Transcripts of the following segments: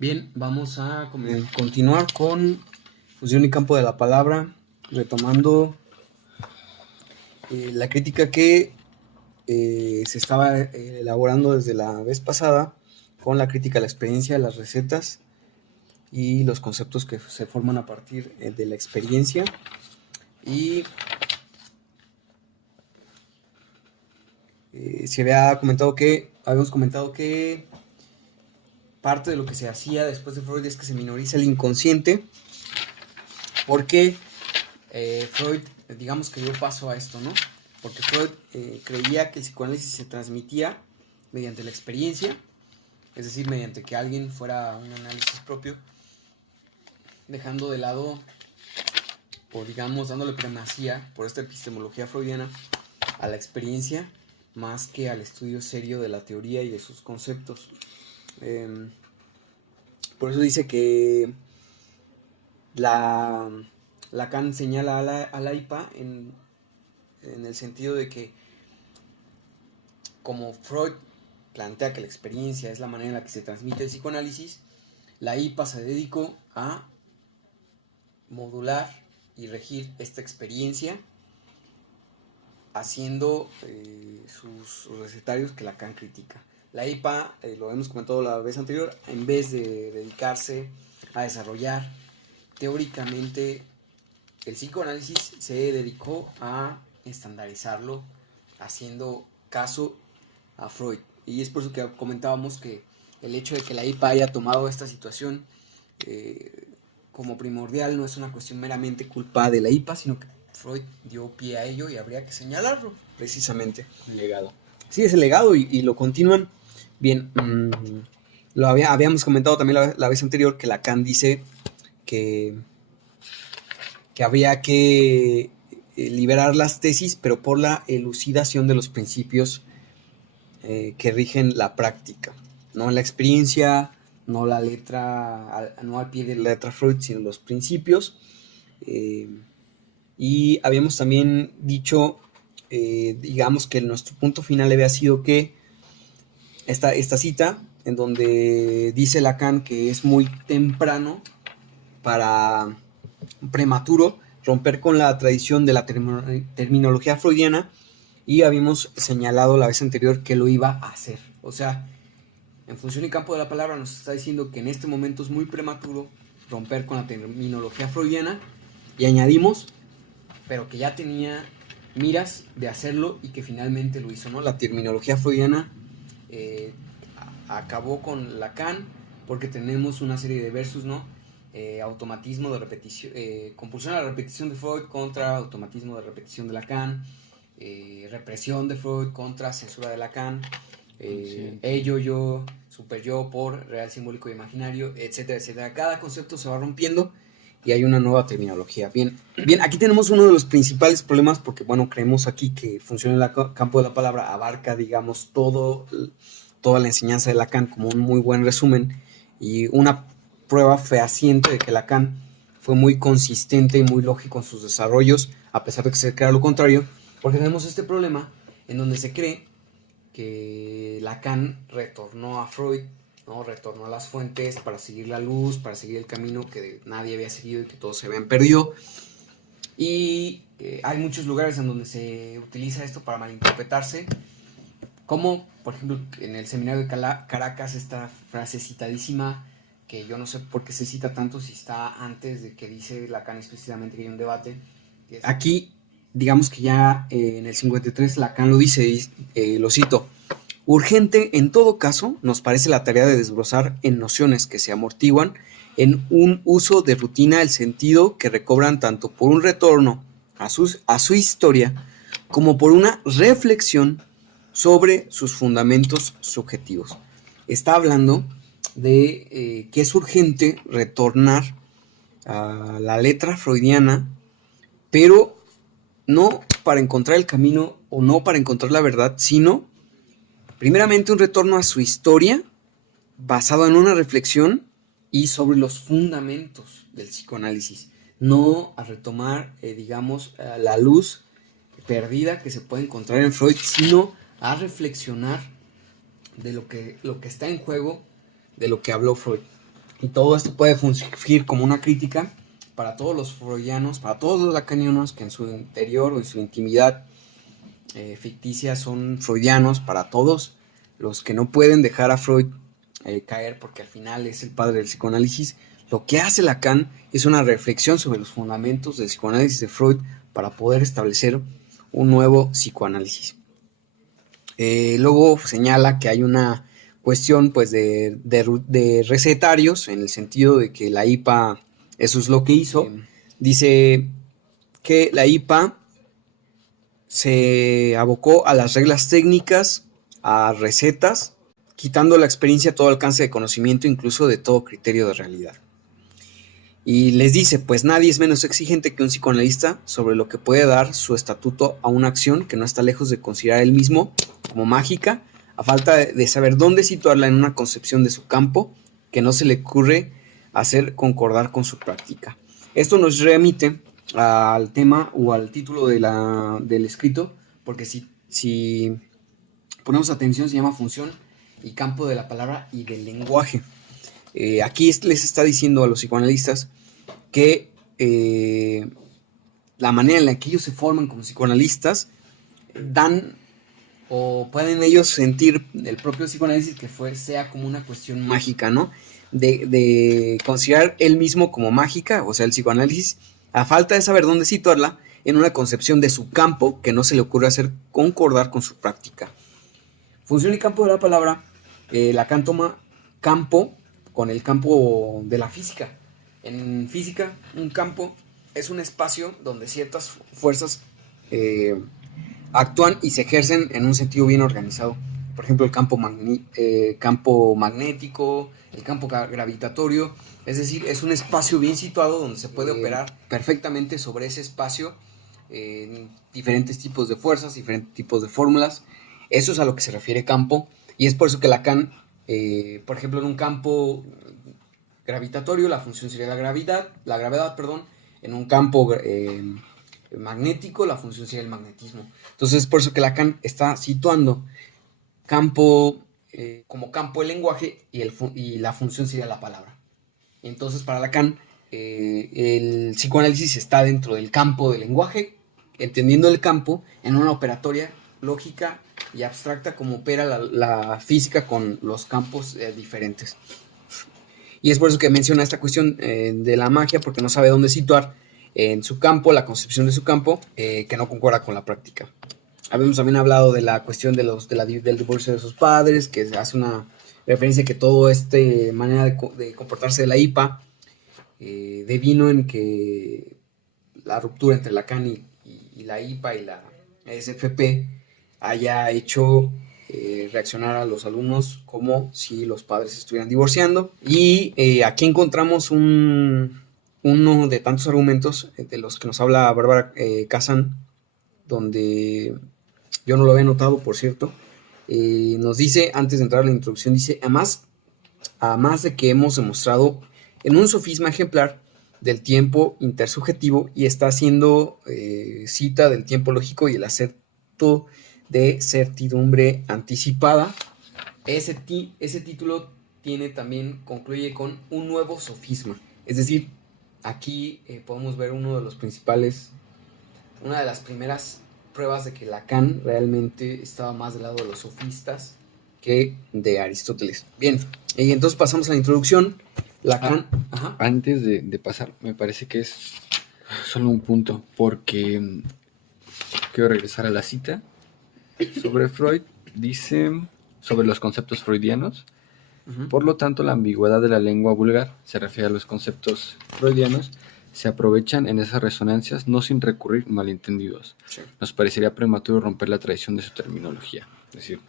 Bien, vamos a continuar con función y campo de la palabra, retomando la crítica que se estaba elaborando desde la vez pasada con la crítica a la experiencia, las recetas y los conceptos que se forman a partir de la experiencia. Y habíamos comentado que parte de lo que se hacía después de Freud es que se minoriza el inconsciente, porque Freud, digamos que dio paso a esto, ¿no? Porque Freud creía que el psicoanálisis se transmitía mediante la experiencia, es decir, mediante que alguien fuera un análisis propio, dejando de lado, o digamos, dándole primacía por esta epistemología freudiana a la experiencia más que al estudio serio de la teoría y de sus conceptos. Por eso dice que Lacan señala a la IPA en el sentido de que, como Freud plantea que la experiencia es la manera en la que se transmite el psicoanálisis, la IPA se dedicó a modular y regir esta experiencia haciendo sus recetarios que Lacan critica. La IPA, lo hemos comentado la vez anterior, en vez de dedicarse a desarrollar teóricamente el psicoanálisis, se dedicó a estandarizarlo, haciendo caso a Freud. Y es por eso que comentábamos que el hecho de que la IPA haya tomado esta situación como primordial no es una cuestión meramente culpa de la IPA, sino que Freud dio pie a ello y habría que señalarlo, precisamente. El legado. Sí, es el legado y lo continúan. Bien, habíamos comentado también la vez anterior que Lacan dice que habría que liberar las tesis, pero por la elucidación de los principios que rigen la práctica, no la experiencia, no la letra, no al pie de la letra Freud, sino los principios. Y habíamos también dicho, digamos que nuestro punto final había sido que esta cita, en donde dice Lacan que es muy temprano para prematuro romper con la tradición de la terminología freudiana, y habíamos señalado la vez anterior que lo iba a hacer. O sea, en función y campo de la palabra nos está diciendo que en este momento es muy prematuro romper con la terminología freudiana, y añadimos, pero que ya tenía miras de hacerlo y que finalmente lo hizo, ¿no? La terminología freudiana acabó con Lacan porque tenemos una serie de versos, ¿no? Automatismo de repetición, compulsión a la repetición de Freud contra automatismo de repetición de Lacan, represión de Freud contra censura de Lacan, yo, super yo por real, simbólico y imaginario, etcétera, etcétera. Cada concepto se va rompiendo y hay una nueva terminología. Bien, aquí tenemos uno de los principales problemas porque, bueno, creemos aquí que Función en el campo de la palabra abarca, digamos, toda la enseñanza de Lacan como un muy buen resumen y una prueba fehaciente de que Lacan fue muy consistente y muy lógico en sus desarrollos, a pesar de que se crea lo contrario, porque tenemos este problema en donde se cree que Lacan retornó a Freud, ¿no? Retornó a las fuentes para seguir la luz, para seguir el camino que nadie había seguido y que todos se habían perdido. Y hay muchos lugares en donde se utiliza esto para malinterpretarse, como por ejemplo en el seminario de Caracas, esta frase citadísima, que yo no sé por qué se cita tanto si está antes de que dice Lacan explícitamente que hay un debate. Aquí, digamos que ya en el 53 Lacan lo dice, lo cito: urgente en todo caso nos parece la tarea de desbrozar en nociones que se amortiguan en un uso de rutina el sentido que recobran tanto por un retorno a su historia como por una reflexión sobre sus fundamentos subjetivos. Está hablando de que es urgente retornar a la letra freudiana, pero no para encontrar el camino o no para encontrar la verdad, sino primeramente un retorno a su historia basado en una reflexión y sobre los fundamentos del psicoanálisis, no a retomar, digamos, la luz perdida que se puede encontrar en Freud, sino a reflexionar de lo que está en juego, de lo que habló Freud. Y todo esto puede fungir como una crítica para todos los freudianos, para todos los lacanianos que en su interior o en su intimidad ficticia son freudianos, para todos los que no pueden dejar a Freud caer porque al final es el padre del psicoanálisis. Lo que hace Lacan es una reflexión sobre los fundamentos del psicoanálisis de Freud para poder establecer un nuevo psicoanálisis. Luego señala que hay una cuestión pues de recetarios, en el sentido de que la IPA, eso es lo que hizo. Dice que la IPA se abocó a las reglas técnicas, a recetas, quitando la experiencia, todo alcance de conocimiento, incluso de todo criterio de realidad. Y les dice, pues nadie es menos exigente que un psicoanalista sobre lo que puede dar su estatuto a una acción que no está lejos de considerar él mismo como mágica, a falta de saber dónde situarla en una concepción de su campo que no se le ocurre hacer concordar con su práctica. Esto nos remite al tema o al título del escrito, porque si ponemos atención se llama función y campo de la palabra y del lenguaje. Aquí les está diciendo a los psicoanalistas que la manera en la que ellos se forman como psicoanalistas dan o pueden ellos sentir el propio psicoanálisis que sea como una cuestión mágica, ¿no? De considerar él mismo como mágica, o sea, el psicoanálisis, a falta de saber dónde situarla, en una concepción de su campo que no se le ocurre hacer concordar con su práctica. Función y campo de la palabra, Lacan toma campo con el campo de la física. En física, un campo es un espacio donde ciertas fuerzas actúan y se ejercen en un sentido bien organizado. Por ejemplo, el campo magnético, el campo gravitatorio. Es decir, es un espacio bien situado donde se puede operar perfectamente sobre ese espacio en diferentes tipos de fuerzas, diferentes tipos de fórmulas. Eso es a lo que se refiere campo. Y es por eso que Lacan, por ejemplo, en un campo gravitatorio, la función sería la gravedad, en un campo magnético, la función sería el magnetismo. Entonces es por eso que Lacan está situando campo como campo el lenguaje y la función sería la palabra. Entonces para Lacan el psicoanálisis está dentro del campo del lenguaje, entendiendo el campo en una operatoria lógica y abstracta como opera la física con los campos diferentes. Y es por eso que menciona esta cuestión de la magia, porque no sabe dónde situar en su campo, la concepción de su campo, que no concuerda con la práctica. Habíamos también hablado de la cuestión del divorcio de sus padres, que hace una referencia que toda esta manera de comportarse de la IPA devino en que la ruptura entre Lacan y la IPA y la SFP haya hecho reaccionar a los alumnos como si los padres estuvieran divorciando. Y aquí encontramos uno de tantos argumentos de los que nos habla Bárbara Kazan, donde yo no lo había notado, por cierto. Nos dice, antes de entrar a la introducción, dice, además de que hemos demostrado en un sofisma ejemplar del tiempo intersubjetivo, y está haciendo cita del tiempo lógico y el acepto de certidumbre anticipada. Ese título concluye con un nuevo sofisma. Es decir, aquí podemos ver una de las primeras pruebas de que Lacan realmente estaba más del lado de los sofistas que de Aristóteles. Bien, y entonces pasamos a la introducción. Lacan. Antes de pasar, me parece que es solo un punto, porque quiero regresar a la cita sobre Freud. Dice sobre los conceptos freudianos. Por lo tanto, la ambigüedad de la lengua vulgar se refiere a los conceptos freudianos. Se aprovechan en esas resonancias, no sin recurrir malentendidos. Sí. Nos parecería prematuro romper la tradición de su terminología. Es decir,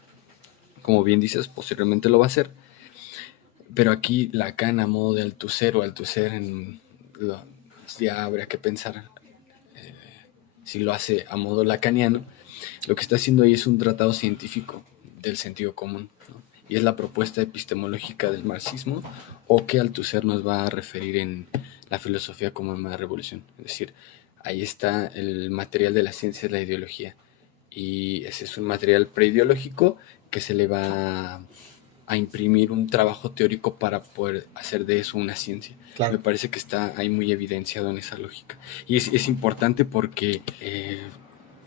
como bien dices, posiblemente lo va a hacer. Pero aquí Lacan, a modo de altucer, ya habría que pensar si lo hace a modo lacaniano. Lo que está haciendo ahí es un tratado científico del sentido común, ¿no? Y es la propuesta epistemológica del marxismo, o que Althusser nos va a referir en la filosofía como una revolución. Es decir, ahí está el material de la ciencia de la ideología, y ese es un material preideológico que se le va a imprimir un trabajo teórico para poder hacer de eso una ciencia. Claro. Me parece que está ahí muy evidenciado en esa lógica. Y es importante porque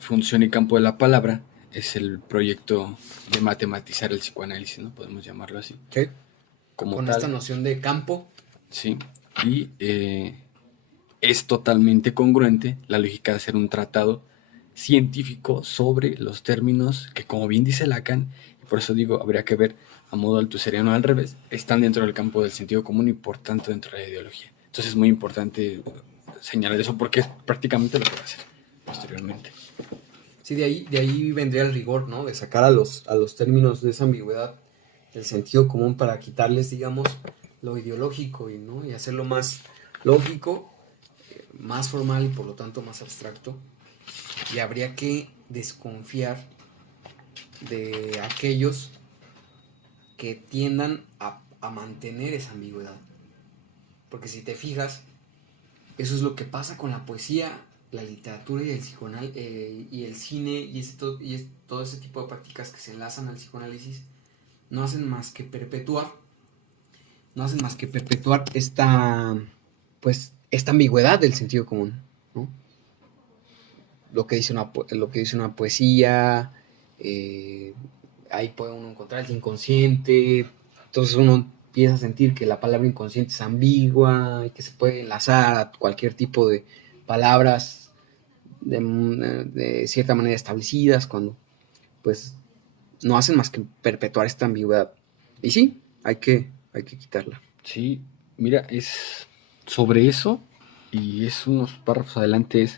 Función y Campo de la Palabra es el proyecto de matematizar el psicoanálisis, ¿no? Podemos llamarlo así. Sí. Como Con tal. esta noción de campo. Sí. Y es totalmente congruente la lógica de hacer un tratado científico sobre los términos que, como bien dice Lacan, y por eso digo, habría que ver a modo althusseriano al revés, están dentro del campo del sentido común y por tanto dentro de la ideología. Entonces es muy importante señalar eso porque es prácticamente lo que va a hacer posteriormente. Sí, de ahí vendría el rigor, ¿no? De sacar a los términos de esa ambigüedad del sentido común para quitarles, digamos, lo ideológico ¿no? Y hacerlo más lógico, más formal y por lo tanto más abstracto. Y habría que desconfiar de aquellos que tiendan a mantener esa ambigüedad. Porque si te fijas, eso es lo que pasa con la poesía, la literatura y el y el cine y todo ese tipo de prácticas que se enlazan al psicoanálisis no hacen más que perpetuar esta ambigüedad del sentido común, ¿no? Lo que dice una poesía, ahí puede uno encontrar el inconsciente, entonces uno empieza a sentir que la palabra inconsciente es ambigua y que se puede enlazar a cualquier tipo de palabras de cierta manera establecidas cuando pues no hacen más que perpetuar esta ambigüedad. Y sí, hay que quitarla. Sí, mira, es sobre eso, y es unos párrafos adelante,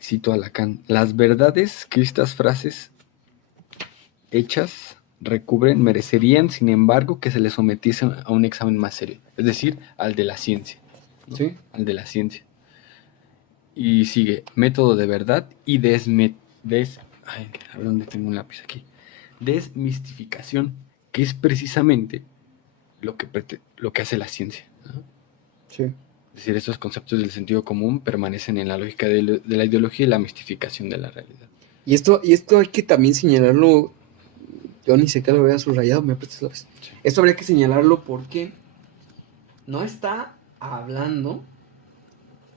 cito a Lacan: las verdades que estas frases hechas recubren merecerían, sin embargo, que se les sometiesen a un examen más serio, es decir, al de la ciencia, ¿no? ¿Sí? Al de la ciencia. Y sigue: método de verdad y a ver dónde tengo un lápiz aquí. Desmistificación, que es precisamente lo que hace la ciencia, ¿no? Sí. Es decir, estos conceptos del sentido común permanecen en la lógica de la ideología y la mistificación de la realidad. Y esto hay que también señalarlo. Yo ni sé qué lo había subrayado, me prestas la vez. Sí. Esto habría que señalarlo porque no está hablando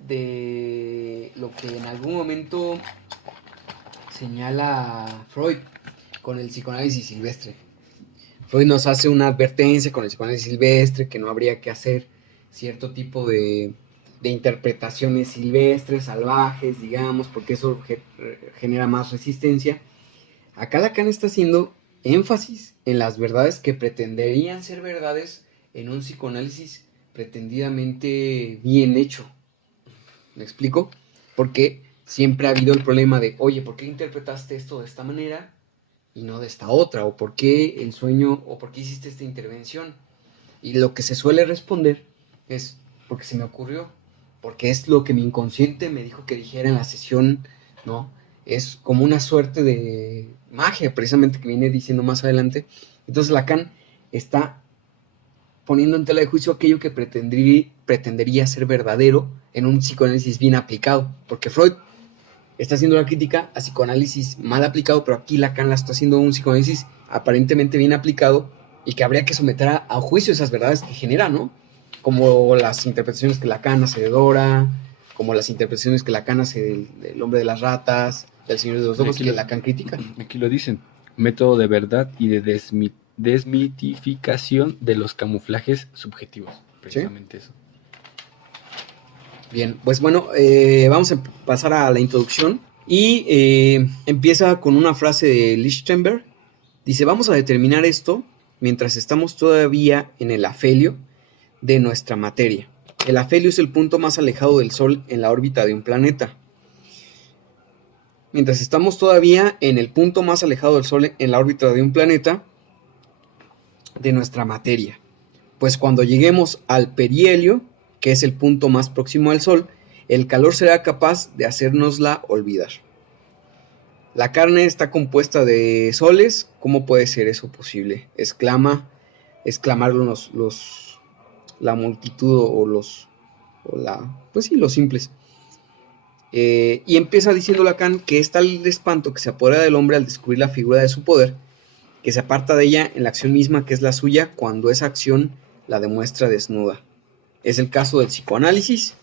de lo que en algún momento señala Freud con el psicoanálisis silvestre. Freud nos hace una advertencia con el psicoanálisis silvestre que no habría que hacer cierto tipo de interpretaciones silvestres, salvajes, digamos, porque eso genera más resistencia. Acá Lacan está haciendo énfasis en las verdades que pretenderían ser verdades en un psicoanálisis pretendidamente bien hecho. ¿Me explico? Porque siempre ha habido el problema de, oye, ¿por qué interpretaste esto de esta manera y no de esta otra? ¿O por qué el sueño, o por qué hiciste esta intervención? Y lo que se suele responder es, porque se me ocurrió, porque es lo que mi inconsciente me dijo que dijera en la sesión, ¿no? Es como una suerte de magia, precisamente, que viene diciendo más adelante. Entonces Lacan está poniendo en tela de juicio aquello que pretendería ser verdadero en un psicoanálisis bien aplicado, porque Freud está haciendo la crítica a psicoanálisis mal aplicado, pero aquí Lacan la está haciendo un psicoanálisis aparentemente bien aplicado y que habría que someter a juicio esas verdades que genera, ¿no? Como las interpretaciones que Lacan hace de Dora, como las interpretaciones que Lacan hace del hombre de las ratas, del señor de los lobos, que Lacan critica. Aquí lo dicen: método de verdad y de desmitificación de los camuflajes subjetivos. Precisamente. ¿Sí? Eso. Bien, pues bueno, vamos a pasar a la introducción y empieza con una frase de Lichtenberg. Dice: vamos a determinar esto mientras estamos todavía en el afelio de nuestra materia. El afelio es el punto más alejado del Sol en la órbita de un planeta. Mientras estamos todavía en el punto más alejado del Sol en la órbita de un planeta, de nuestra materia. Pues cuando lleguemos al perihelio, que es el punto más próximo al Sol, el calor será capaz de hacérnosla olvidar. La carne está compuesta de soles. ¿Cómo puede ser eso posible? Exclamaron la multitud los simples. Y empieza diciendo Lacan que es tal el espanto que se apodera del hombre al descubrir la figura de su poder, que se aparta de ella en la acción misma que es la suya cuando esa acción la demuestra desnuda. Es el caso del psicoanálisis.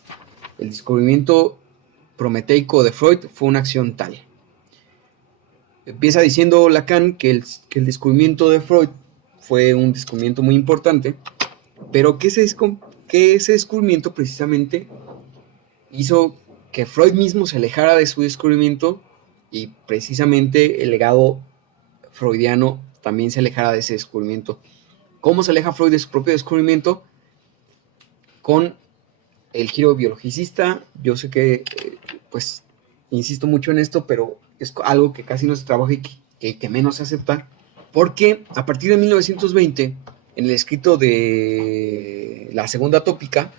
El descubrimiento prometeico de Freud fue una acción tal. Empieza diciendo Lacan que el descubrimiento de Freud fue un descubrimiento muy importante, pero que ese descubrimiento precisamente hizo que Freud mismo se alejara de su descubrimiento y precisamente el legado freudiano también se alejara de ese descubrimiento. ¿Cómo se aleja Freud de su propio descubrimiento? Con el giro biologicista. Yo sé que, pues, insisto mucho en esto, pero es algo que casi no se trabaja y que menos se acepta, porque a partir de 1920, en el escrito de la segunda tópica,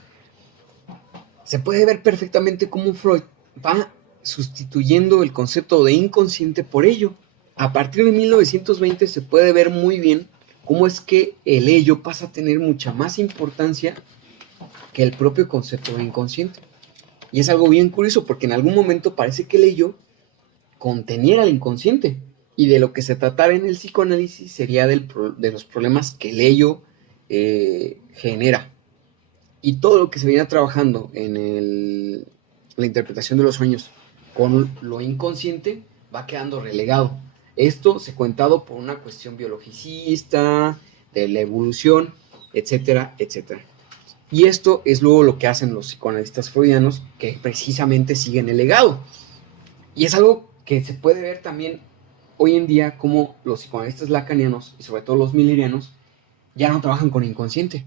se puede ver perfectamente cómo Freud va sustituyendo el concepto de inconsciente por ello. A partir de 1920 se puede ver muy bien cómo es que el ello pasa a tener mucha más importancia que el propio concepto de inconsciente. Y es algo bien curioso porque en algún momento parece que el ello conteniera el inconsciente. Y de lo que se tratara en el psicoanálisis sería de los problemas que el ello genera. Y todo lo que se viene trabajando en la interpretación de los sueños con lo inconsciente va quedando relegado. Esto secuentado por una cuestión biologicista, de la evolución, etcétera, etcétera. Y esto es luego lo que hacen los psicoanalistas freudianos, que precisamente siguen el legado. Y es algo que se puede ver también hoy en día como los psicoanalistas lacanianos, y sobre todo los millerianos, ya no trabajan con inconsciente.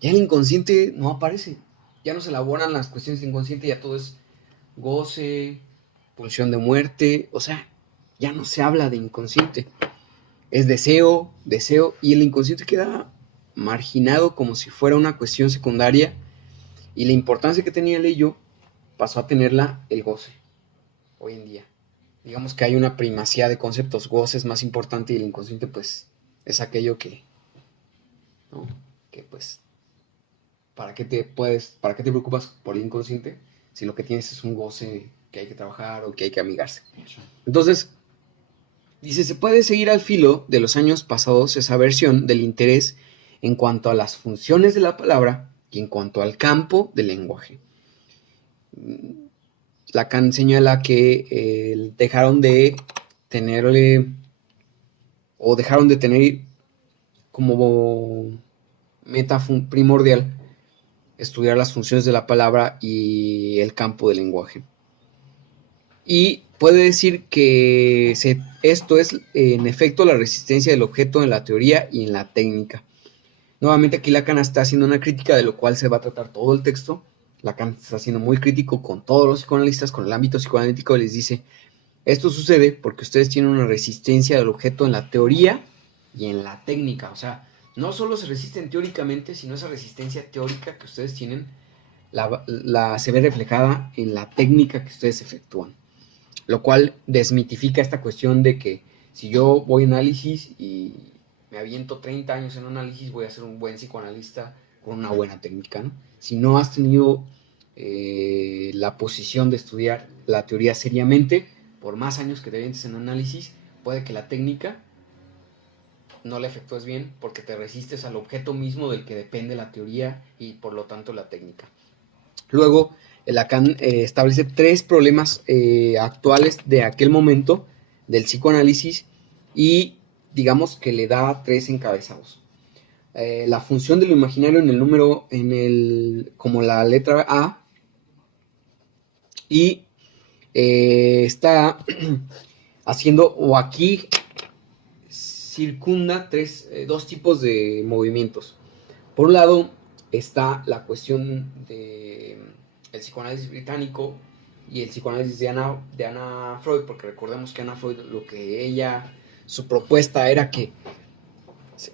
Ya el inconsciente no aparece. Ya no se elaboran las cuestiones de inconsciente, ya todo es goce, pulsión de muerte. O sea, ya no se habla de inconsciente. Es deseo, y el inconsciente queda marginado como si fuera una cuestión secundaria, y la importancia que tenía el ello pasó a tenerla el goce hoy en día. Digamos que hay una primacía de conceptos. Goce es más importante y el inconsciente pues es aquello que, ¿no? Que pues, ¿para qué te preocupas por el inconsciente si lo que tienes es un goce que hay que trabajar o que hay que amigarse? Entonces, dice, se puede seguir al filo de los años pasados esa versión del interés en cuanto a las funciones de la palabra y en cuanto al campo del lenguaje. Lacan señala que dejaron de tener como meta primordial estudiar las funciones de la palabra y el campo del lenguaje. Y puede decir que esto es en efecto la resistencia del objeto en la teoría y en la técnica. Nuevamente aquí Lacan está haciendo una crítica, de lo cual se va a tratar todo el texto. Lacan está siendo muy crítico con todos los psicoanalistas, con el ámbito psicoanalítico. Les dice, esto sucede porque ustedes tienen una resistencia del objeto en la teoría y en la técnica. O sea, no solo se resisten teóricamente, sino esa resistencia teórica que ustedes tienen se ve reflejada en la técnica que ustedes efectúan. Lo cual desmitifica esta cuestión de que si yo voy a análisis y me aviento 30 años en análisis, voy a ser un buen psicoanalista con una buena técnica, ¿no? Si no has tenido la posición de estudiar la teoría seriamente, por más años que te avientes en análisis, puede que la técnica no la efectúes bien porque te resistes al objeto mismo del que depende la teoría y por lo tanto la técnica. Luego, Lacan establece 3 problemas actuales de aquel momento del psicoanálisis y digamos que le da 3 encabezados. La función de lo imaginario en el número, como la letra A, y está haciendo, o aquí circunda 2 tipos de movimientos. Por un lado está la cuestión del psicoanálisis británico y el psicoanálisis de Anna Freud, porque recordemos que Anna Freud, su propuesta era que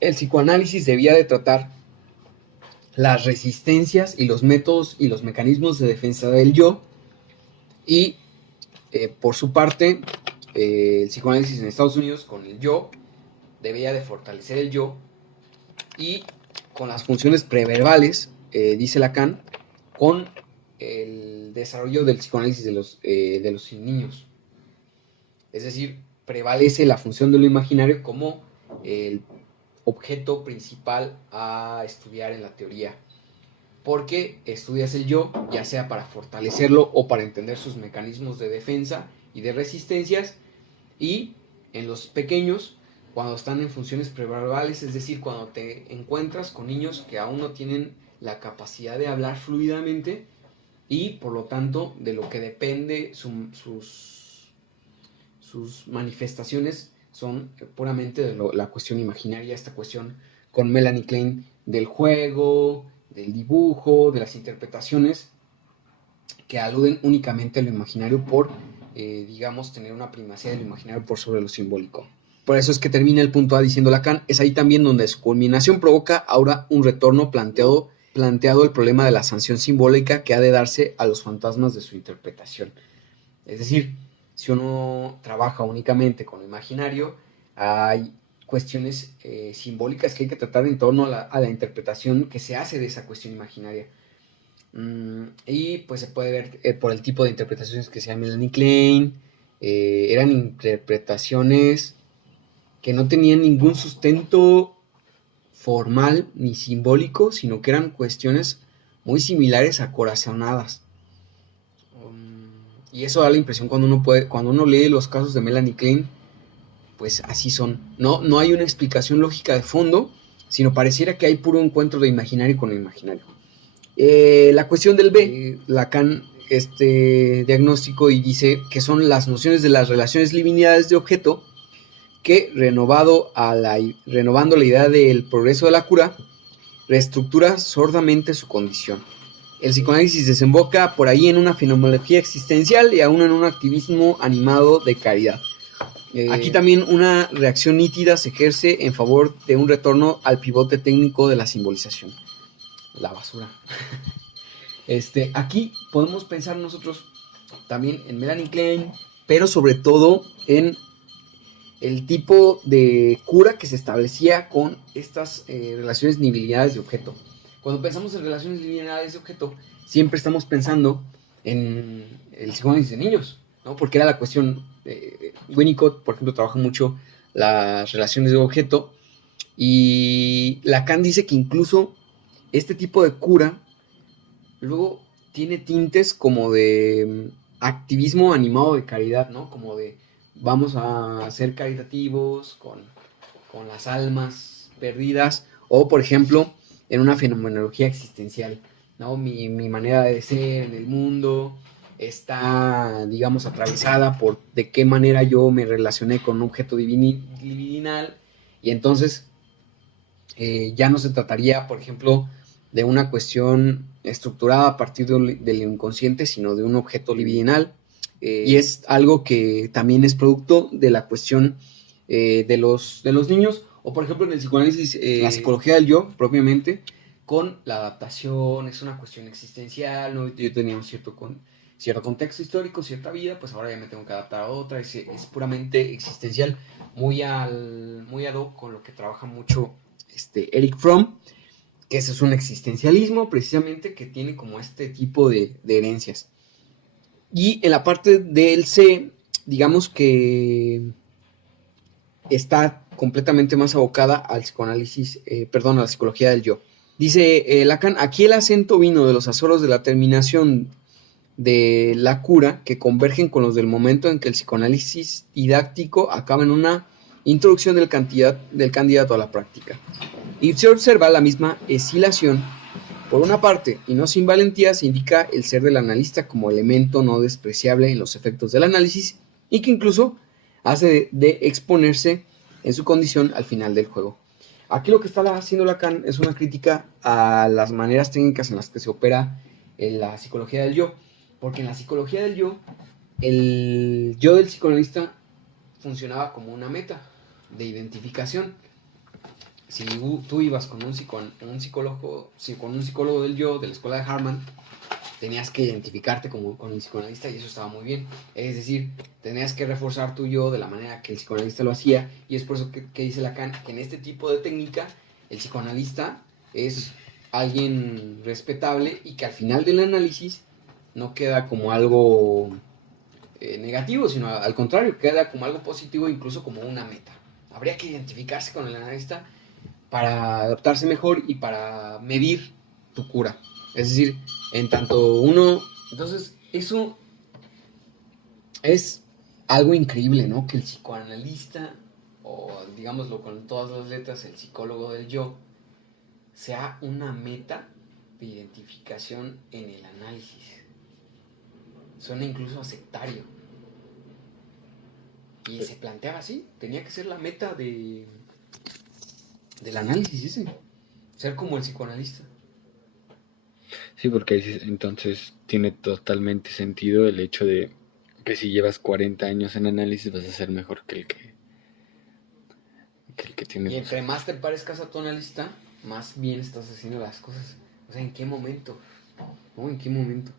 el psicoanálisis debía de tratar las resistencias y los métodos y los mecanismos de defensa del yo, y por su parte el psicoanálisis en Estados Unidos con el yo debía de fortalecer el yo y con las funciones preverbales, dice Lacan, con el desarrollo del psicoanálisis de los niños. Es decir, prevalece la función de lo imaginario como el objeto principal a estudiar en la teoría, porque estudias el yo, ya sea para fortalecerlo o para entender sus mecanismos de defensa y de resistencias, y en los pequeños, cuando están en funciones preverbales, es decir, cuando te encuentras con niños que aún no tienen la capacidad de hablar fluidamente y por lo tanto de lo que depende sus manifestaciones son puramente de la cuestión imaginaria, esta cuestión con Melanie Klein del juego, del dibujo, de las interpretaciones que aluden únicamente a lo imaginario por, digamos, tener una primacía de lo imaginario por sobre lo simbólico. Por eso es que termina el punto A diciendo Lacan, es ahí también donde su culminación provoca ahora un retorno planteado el problema de la sanción simbólica que ha de darse a los fantasmas de su interpretación. Es decir, si uno trabaja únicamente con lo imaginario, hay cuestiones simbólicas que hay que tratar en torno a la interpretación que se hace de esa cuestión imaginaria. Y pues se puede ver por el tipo de interpretaciones que se llama Melanie Klein. Eran interpretaciones que no tenían ningún sustento formal ni simbólico, sino que eran cuestiones muy similares a corazonadas. Y eso da la impresión cuando uno lee los casos de Melanie Klein, pues así son. No hay una explicación lógica de fondo, sino pareciera que hay puro encuentro de imaginario con lo imaginario. La cuestión del B, Lacan diagnóstico y dice que son las nociones de las relaciones liminales de objeto que, renovando la idea del progreso de la cura, reestructura sordamente su condición. El psicoanálisis desemboca por ahí en una fenomenología existencial y aún en un activismo animado de caridad. Aquí también una reacción nítida se ejerce en favor de un retorno al pivote técnico de la simbolización. La basura. Aquí podemos pensar nosotros también en Melanie Klein, pero sobre todo en el tipo de cura que se establecía con estas relaciones lineales de objeto. Cuando pensamos en relaciones lineales de objeto, siempre estamos pensando en el psicoanálisis de niños, ¿no? Porque era la cuestión. Winnicott, por ejemplo, trabaja mucho las relaciones de objeto, y Lacan dice que incluso este tipo de cura luego tiene tintes como de activismo animado de caridad, ¿no? Como de vamos a ser caritativos con las almas perdidas, o por ejemplo, en una fenomenología existencial, ¿no? Mi manera de ser en el mundo está, digamos, atravesada por de qué manera yo me relacioné con un objeto divinal, y entonces ya no se trataría, por ejemplo, de una cuestión estructurada a partir del inconsciente, sino de un objeto libidinal. Y es algo que también es producto de la cuestión de los niños, o por ejemplo en el psicoanálisis, la psicología del yo, propiamente, con la adaptación, es una cuestión existencial, ¿no? Yo tenía un cierto contexto histórico, cierta vida, pues ahora ya me tengo que adaptar a otra, es puramente existencial, muy ad hoc con lo que trabaja mucho Eric Fromm, que ese es un existencialismo precisamente que tiene como este tipo de herencias. Y en la parte del C, digamos que está completamente más abocada al psicoanálisis, a la psicología del yo. Dice Lacan, aquí el acento vino de los azoros de la terminación de la cura que convergen con los del momento en que el psicoanálisis didáctico acaba en una introducción del candidato a la práctica. Y se observa la misma escilación. Por una parte, y no sin valentía, se indica el ser del analista como elemento no despreciable en los efectos del análisis y que incluso hace de exponerse en su condición al final del juego. Aquí lo que está haciendo Lacan es una crítica a las maneras técnicas en las que se opera en la psicología del yo, porque en la psicología del yo, el yo del psicoanalista funcionaba como una meta de identificación. Si tú ibas con un psicólogo del yo, de la escuela de Harman, tenías que identificarte con el psicoanalista, y eso estaba muy bien. Es decir, tenías que reforzar tu yo de la manera que el psicoanalista lo hacía, y es por eso que dice Lacan que en este tipo de técnica el psicoanalista es alguien respetable y que al final del análisis no queda como algo negativo, sino al contrario, queda como algo positivo, incluso como una meta. habría que identificarse con el analista para adaptarse mejor y para medir tu cura. Es decir, en tanto uno... Entonces, eso es algo increíble, ¿no? Que el psicoanalista, o digámoslo con todas las letras, el psicólogo del yo, sea una meta de identificación en el análisis. Suena incluso a sectario. Y se planteaba así, tenía que ser la meta del análisis ese, ser como el psicoanalista. Sí, porque entonces tiene totalmente sentido el hecho de que si llevas 40 años en análisis vas a ser mejor que el que tiene Y 12. entre más te parezcas a tu analista, más bien estás haciendo las cosas. O sea, ¿en qué momento? ¿No? ¿En qué momento?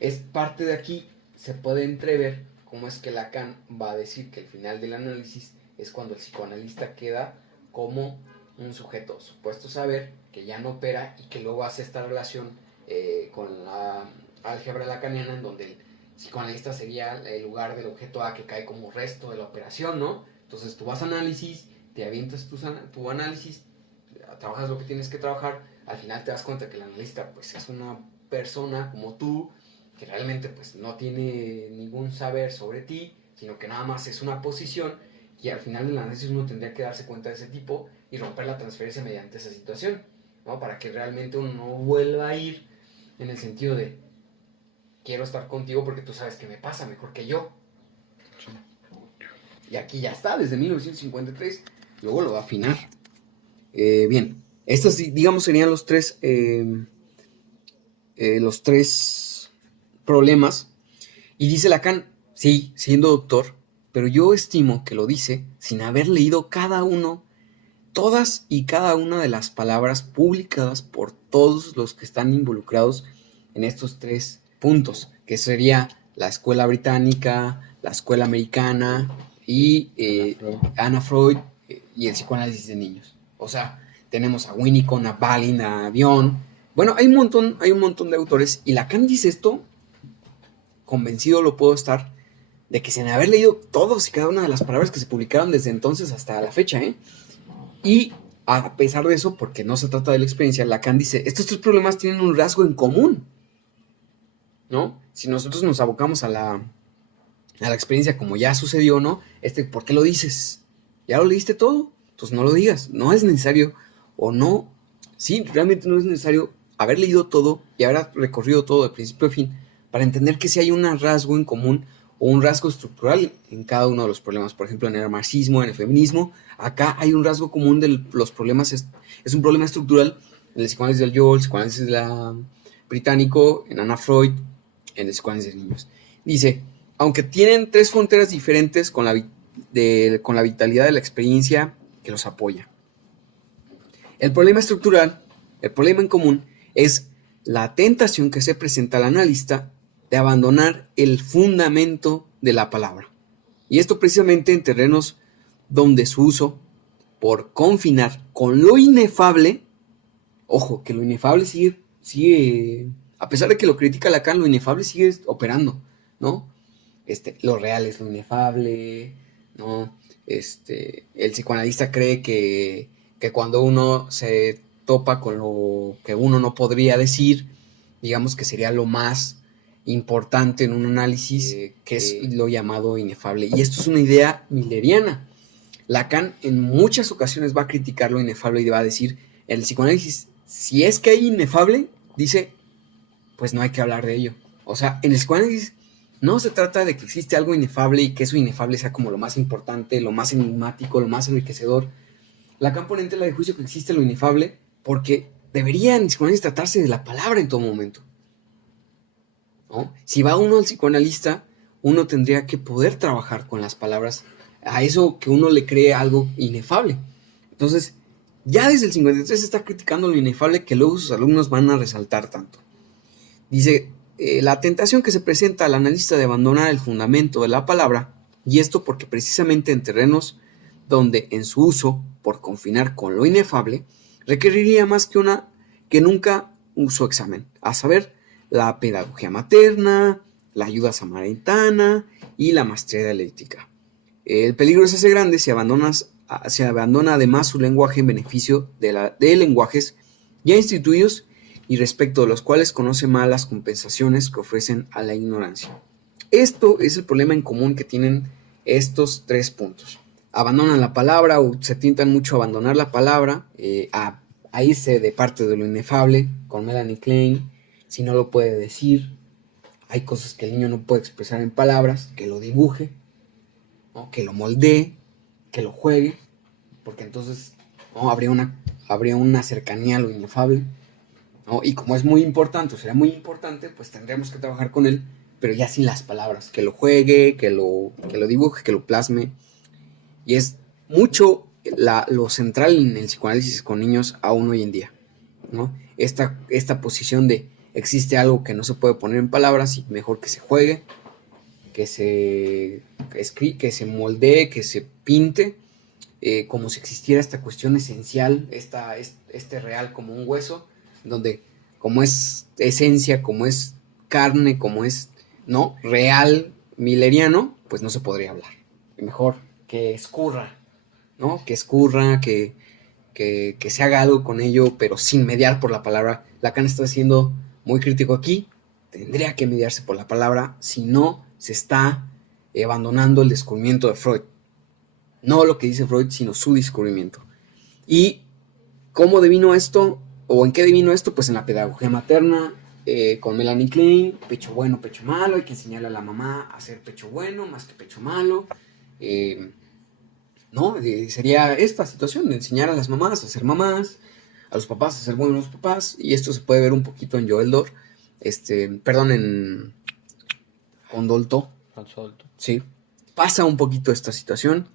Es parte de aquí, se puede entrever cómo es que Lacan va a decir que el final del análisis es cuando el psicoanalista queda como un sujeto supuesto saber que ya no opera y que luego hace esta relación con la álgebra lacaniana, en donde el psicoanalista sería el lugar del objeto A que cae como resto de la operación, ¿no? Entonces tú vas a análisis, te avientas tu análisis, trabajas lo que tienes que trabajar, al final te das cuenta que el analista pues es una persona como tú, que realmente pues no tiene ningún saber sobre ti, sino que nada más es una posición, y al final del análisis uno tendría que darse cuenta de ese tipo y romper la transferencia mediante esa situación, ¿no? Para que realmente uno no vuelva a ir en el sentido de quiero estar contigo porque tú sabes que me pasa mejor que yo. Sí. Y aquí ya está, desde 1953, luego lo va a afinar. Bien, estos digamos serían los tres problemas. Y dice Lacan, sí, siendo doctor, pero yo estimo que lo dice sin haber leído todas y cada una de las palabras publicadas por todos los que están involucrados en estos tres puntos, que sería la escuela británica, la escuela americana y Anna Freud y el psicoanálisis de niños. O sea, tenemos a Winnicott, a Balin, a Bion. Bueno, hay un montón de autores, y Lacan dice esto, convencido lo puedo estar, de que sin haber leído todos y cada una de las palabras que se publicaron desde entonces hasta la fecha, Y a pesar de eso, porque no se trata de la experiencia, Lacan dice, estos tres problemas tienen un rasgo en común, ¿no? Si nosotros nos abocamos a la experiencia como ya sucedió, ¿no? ¿Por qué lo dices? ¿Ya lo leíste todo? Entonces no lo digas, no es necesario, o no, sí, realmente no es necesario haber leído todo y haber recorrido todo de principio a fin para entender que sí hay un rasgo en común o un rasgo estructural en cada uno de los problemas. Por ejemplo, en el marxismo, en el feminismo, acá hay un rasgo común de los problemas, es un problema estructural en el psicoanálisis del yo, el psicoanálisis británico, en Anna Freud, en el psicoanálisis de niños. Dice, aunque tienen tres fronteras diferentes con la vitalidad de la experiencia que los apoya. El problema estructural, el problema en común, es la tentación que se presenta al analista de abandonar el fundamento de la palabra. Y esto precisamente en terrenos donde su uso, por confinar con lo inefable, ojo, que lo inefable sigue, a pesar de que lo critica Lacan, lo inefable sigue operando, ¿no? Lo real es lo inefable, ¿no? El psicoanalista cree que cuando uno se topa con lo que uno no podría decir, digamos que sería lo más importante en un análisis, que es lo llamado inefable. Y esto es una idea milleriana. Lacan en muchas ocasiones va a criticar lo inefable y va a decir, en el psicoanálisis, si es que hay inefable, dice, pues no hay que hablar de ello. O sea, en el psicoanálisis no se trata de que existe algo inefable y que eso inefable sea como lo más importante, lo más enigmático, lo más enriquecedor. Lacan pone en tela de juicio que existe lo inefable porque debería en el psicoanálisis tratarse de la palabra en todo momento, ¿no? Si va uno al psicoanalista, uno tendría que poder trabajar con las palabras a eso que uno le cree algo inefable. Entonces, ya desde el 53 se está criticando lo inefable que luego sus alumnos van a resaltar tanto. Dice, la tentación que se presenta al analista de abandonar el fundamento de la palabra, y esto porque precisamente en terrenos donde en su uso, por confinar con lo inefable, requeriría más que nunca su examen, a saber, la pedagogía materna, la ayuda samaritana y la maestría dialéctica. El peligro se hace grande si abandonas se abandona además su lenguaje en beneficio de lenguajes ya instituidos y respecto de los cuales conoce mal las compensaciones que ofrecen a la ignorancia. Esto es el problema en común que tienen estos 3 puntos. Abandonan la palabra o se tientan mucho a abandonar la palabra, a irse de parte de lo inefable, con Melanie Klein, si no lo puede decir, hay cosas que el niño no puede expresar en palabras, que lo dibuje, ¿no? Que lo moldee, que lo juegue, porque entonces, ¿no? habría una cercanía a lo inefable, ¿no? Y como es muy importante, o será muy importante, pues tendremos que trabajar con él, pero ya sin las palabras, que lo juegue, que lo dibuje, que lo plasme. Y es mucho lo central en el psicoanálisis con niños aún hoy en día, ¿no? Esta posición de existe algo que no se puede poner en palabras y mejor que se juegue, que se moldee, que se pinte, como si existiera esta cuestión esencial, este real como un hueso, donde como es esencia, como es carne, como es, ¿no? Real, mileriano, pues no se podría hablar. Mejor que escurra, ¿no? Que escurra, que se haga algo con ello, pero sin mediar por la palabra. Lacan está siendo muy crítico aquí. Tendría que mediarse por la palabra, si no se está abandonando el descubrimiento de Freud. No lo que dice Freud, sino su descubrimiento. ¿Y cómo devino esto? ¿O en qué devino esto? Pues en la pedagogía materna, con Melanie Klein, pecho bueno, pecho malo, hay que enseñarle a la mamá a hacer pecho bueno más que pecho malo. ¿No? Sería esta situación de enseñar a las mamás a ser mamás, a los papás a ser buenos papás, y esto se puede ver un poquito en Joel Dor, en Condolto, sí, pasa un poquito esta situación,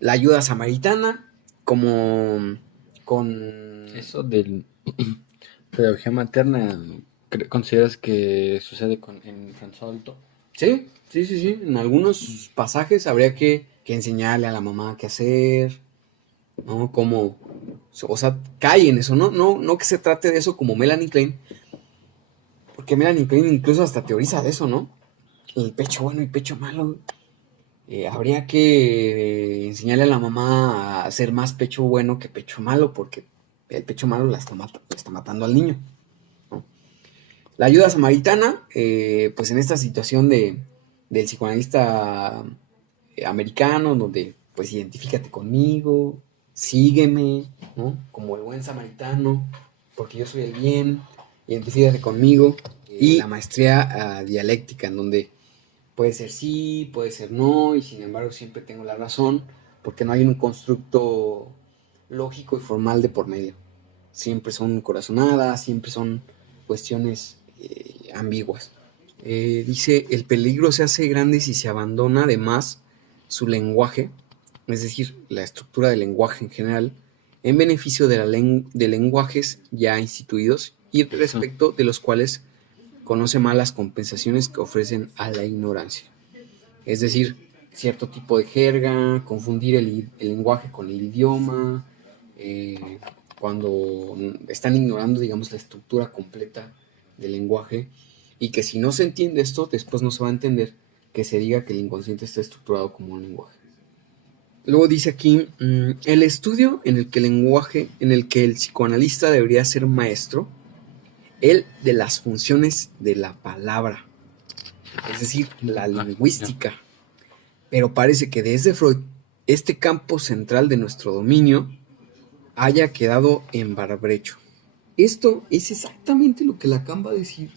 la ayuda samaritana, como con... Eso del pedagogía materna, ¿consideras que sucede en Franz Adolto? Sí, en algunos pasajes habría que enseñarle a la mamá qué hacer, ¿no? Cómo, o sea, cae en eso, no que se trate de eso como Melanie Klein, porque Melanie Klein incluso hasta teoriza de eso, ¿no? El pecho bueno y pecho malo. Habría que enseñarle a la mamá a hacer más pecho bueno que pecho malo, porque el pecho malo la está matando al niño, ¿no? La ayuda samaritana, pues en esta situación del psicoanalista americano, donde pues identifícate conmigo, sígueme, ¿no? Como el buen samaritano, porque yo soy el bien, identifícate conmigo. Y la maestría dialéctica, en donde puede ser sí, puede ser no, y sin embargo siempre tengo la razón, porque no hay un constructo lógico y formal de por medio. Siempre son corazonadas, siempre son cuestiones ambiguas. Dice, el peligro se hace grande si se abandona además su lenguaje, es decir, la estructura del lenguaje en general, en beneficio de lenguajes ya instituidos y respecto de los cuales conoce mal las compensaciones que ofrecen a la ignorancia. Es decir, cierto tipo de jerga, confundir el lenguaje con el idioma, cuando están ignorando, digamos, la estructura completa del lenguaje, y que si no se entiende esto, después no se va a entender que se diga que el inconsciente está estructurado como un lenguaje. Luego dice aquí, el estudio en el que el psicoanalista debería ser maestro, el de las funciones de la palabra, es decir, la lingüística. Pero parece que desde Freud, este campo central de nuestro dominio haya quedado en barbrecho. Esto es exactamente lo que Lacan va a decir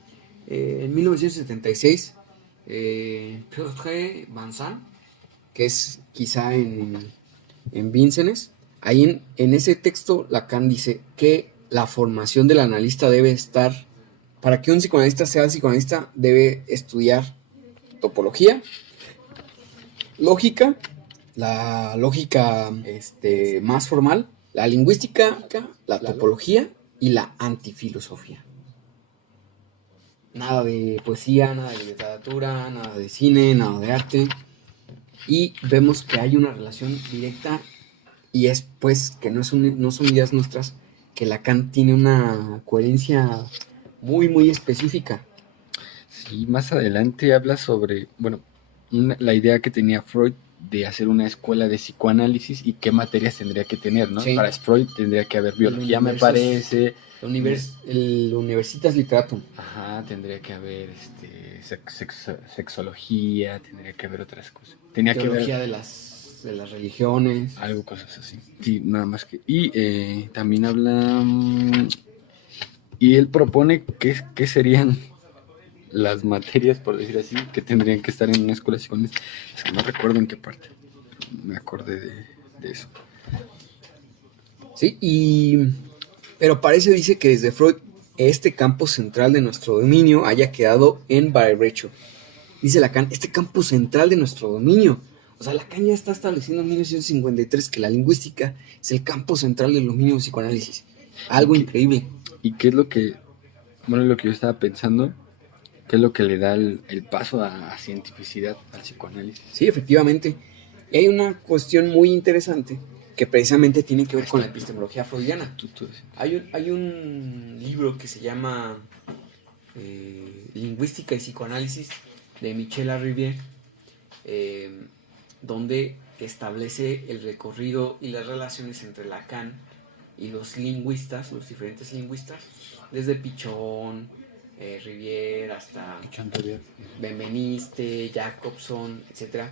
en 1976, Piotr Vincent, que es quizá en Vincennes. Ahí en ese texto Lacan dice que la formación del analista debe estar, para que un psicoanalista sea psicoanalista, debe estudiar topología, lógica, la lógica más formal, la lingüística, la topología y la antifilosofía. Nada de poesía, nada de literatura, nada de cine, nada de arte. Y vemos que hay una relación directa, y es pues que no son ideas nuestras, que Lacan tiene una coherencia muy, muy específica. Sí, más adelante habla sobre, bueno, la idea que tenía Freud de hacer una escuela de psicoanálisis y qué materias tendría que tener, ¿no? Sí. Para Freud tendría que haber biología, me parece. El Universitas Literatum. Ajá, tendría que haber sexología, tendría que haber otras cosas. Tenía Teología que haber de las religiones. algo, cosas así. Sí, nada más que. Y también habla. Y él propone qué serían las materias, por decir así, que tendrían que estar en una escuela psicoanalítica. Es que no recuerdo en qué parte. Me acordé de eso. Sí, pero parece, dice que desde Freud este campo central de nuestro dominio haya quedado en barbecho. Dice Lacan, este campo central de nuestro dominio. O sea, Lacan ya está estableciendo en 1953 que la lingüística es el campo central del dominio del psicoanálisis. Algo increíble. ¿Y qué es lo que, bueno, lo que yo estaba pensando? ¿Qué es lo que le da el paso a cientificidad al psicoanálisis? Sí, efectivamente. Y hay una cuestión muy interesante que precisamente tiene que ver con la epistemología freudiana. Hay un libro que se llama Lingüística y Psicoanálisis de Michel Arrivier, donde establece el recorrido y las relaciones entre Lacan y los lingüistas, los diferentes lingüistas, desde Pichon, Rivière hasta Benveniste, Jacobson, etc.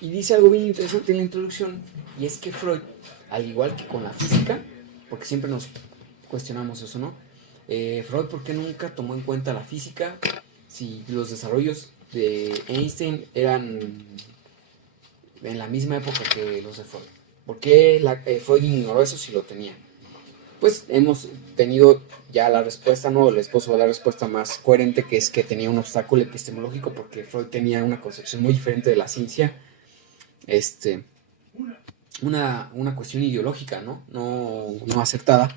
Y dice algo bien interesante en la introducción, y es que Freud, al igual que con la física, porque siempre nos cuestionamos eso, ¿no? Freud, ¿por qué nunca tomó en cuenta la física si los desarrollos de Einstein eran en la misma época que los de Freud? ¿Por qué Freud ignoró eso si lo tenía? Pues hemos tenido ya la respuesta, ¿no? El esposo da la respuesta más coherente, que es que tenía un obstáculo epistemológico porque Freud tenía una concepción muy diferente de la ciencia, una cuestión ideológica, ¿no? No acertada.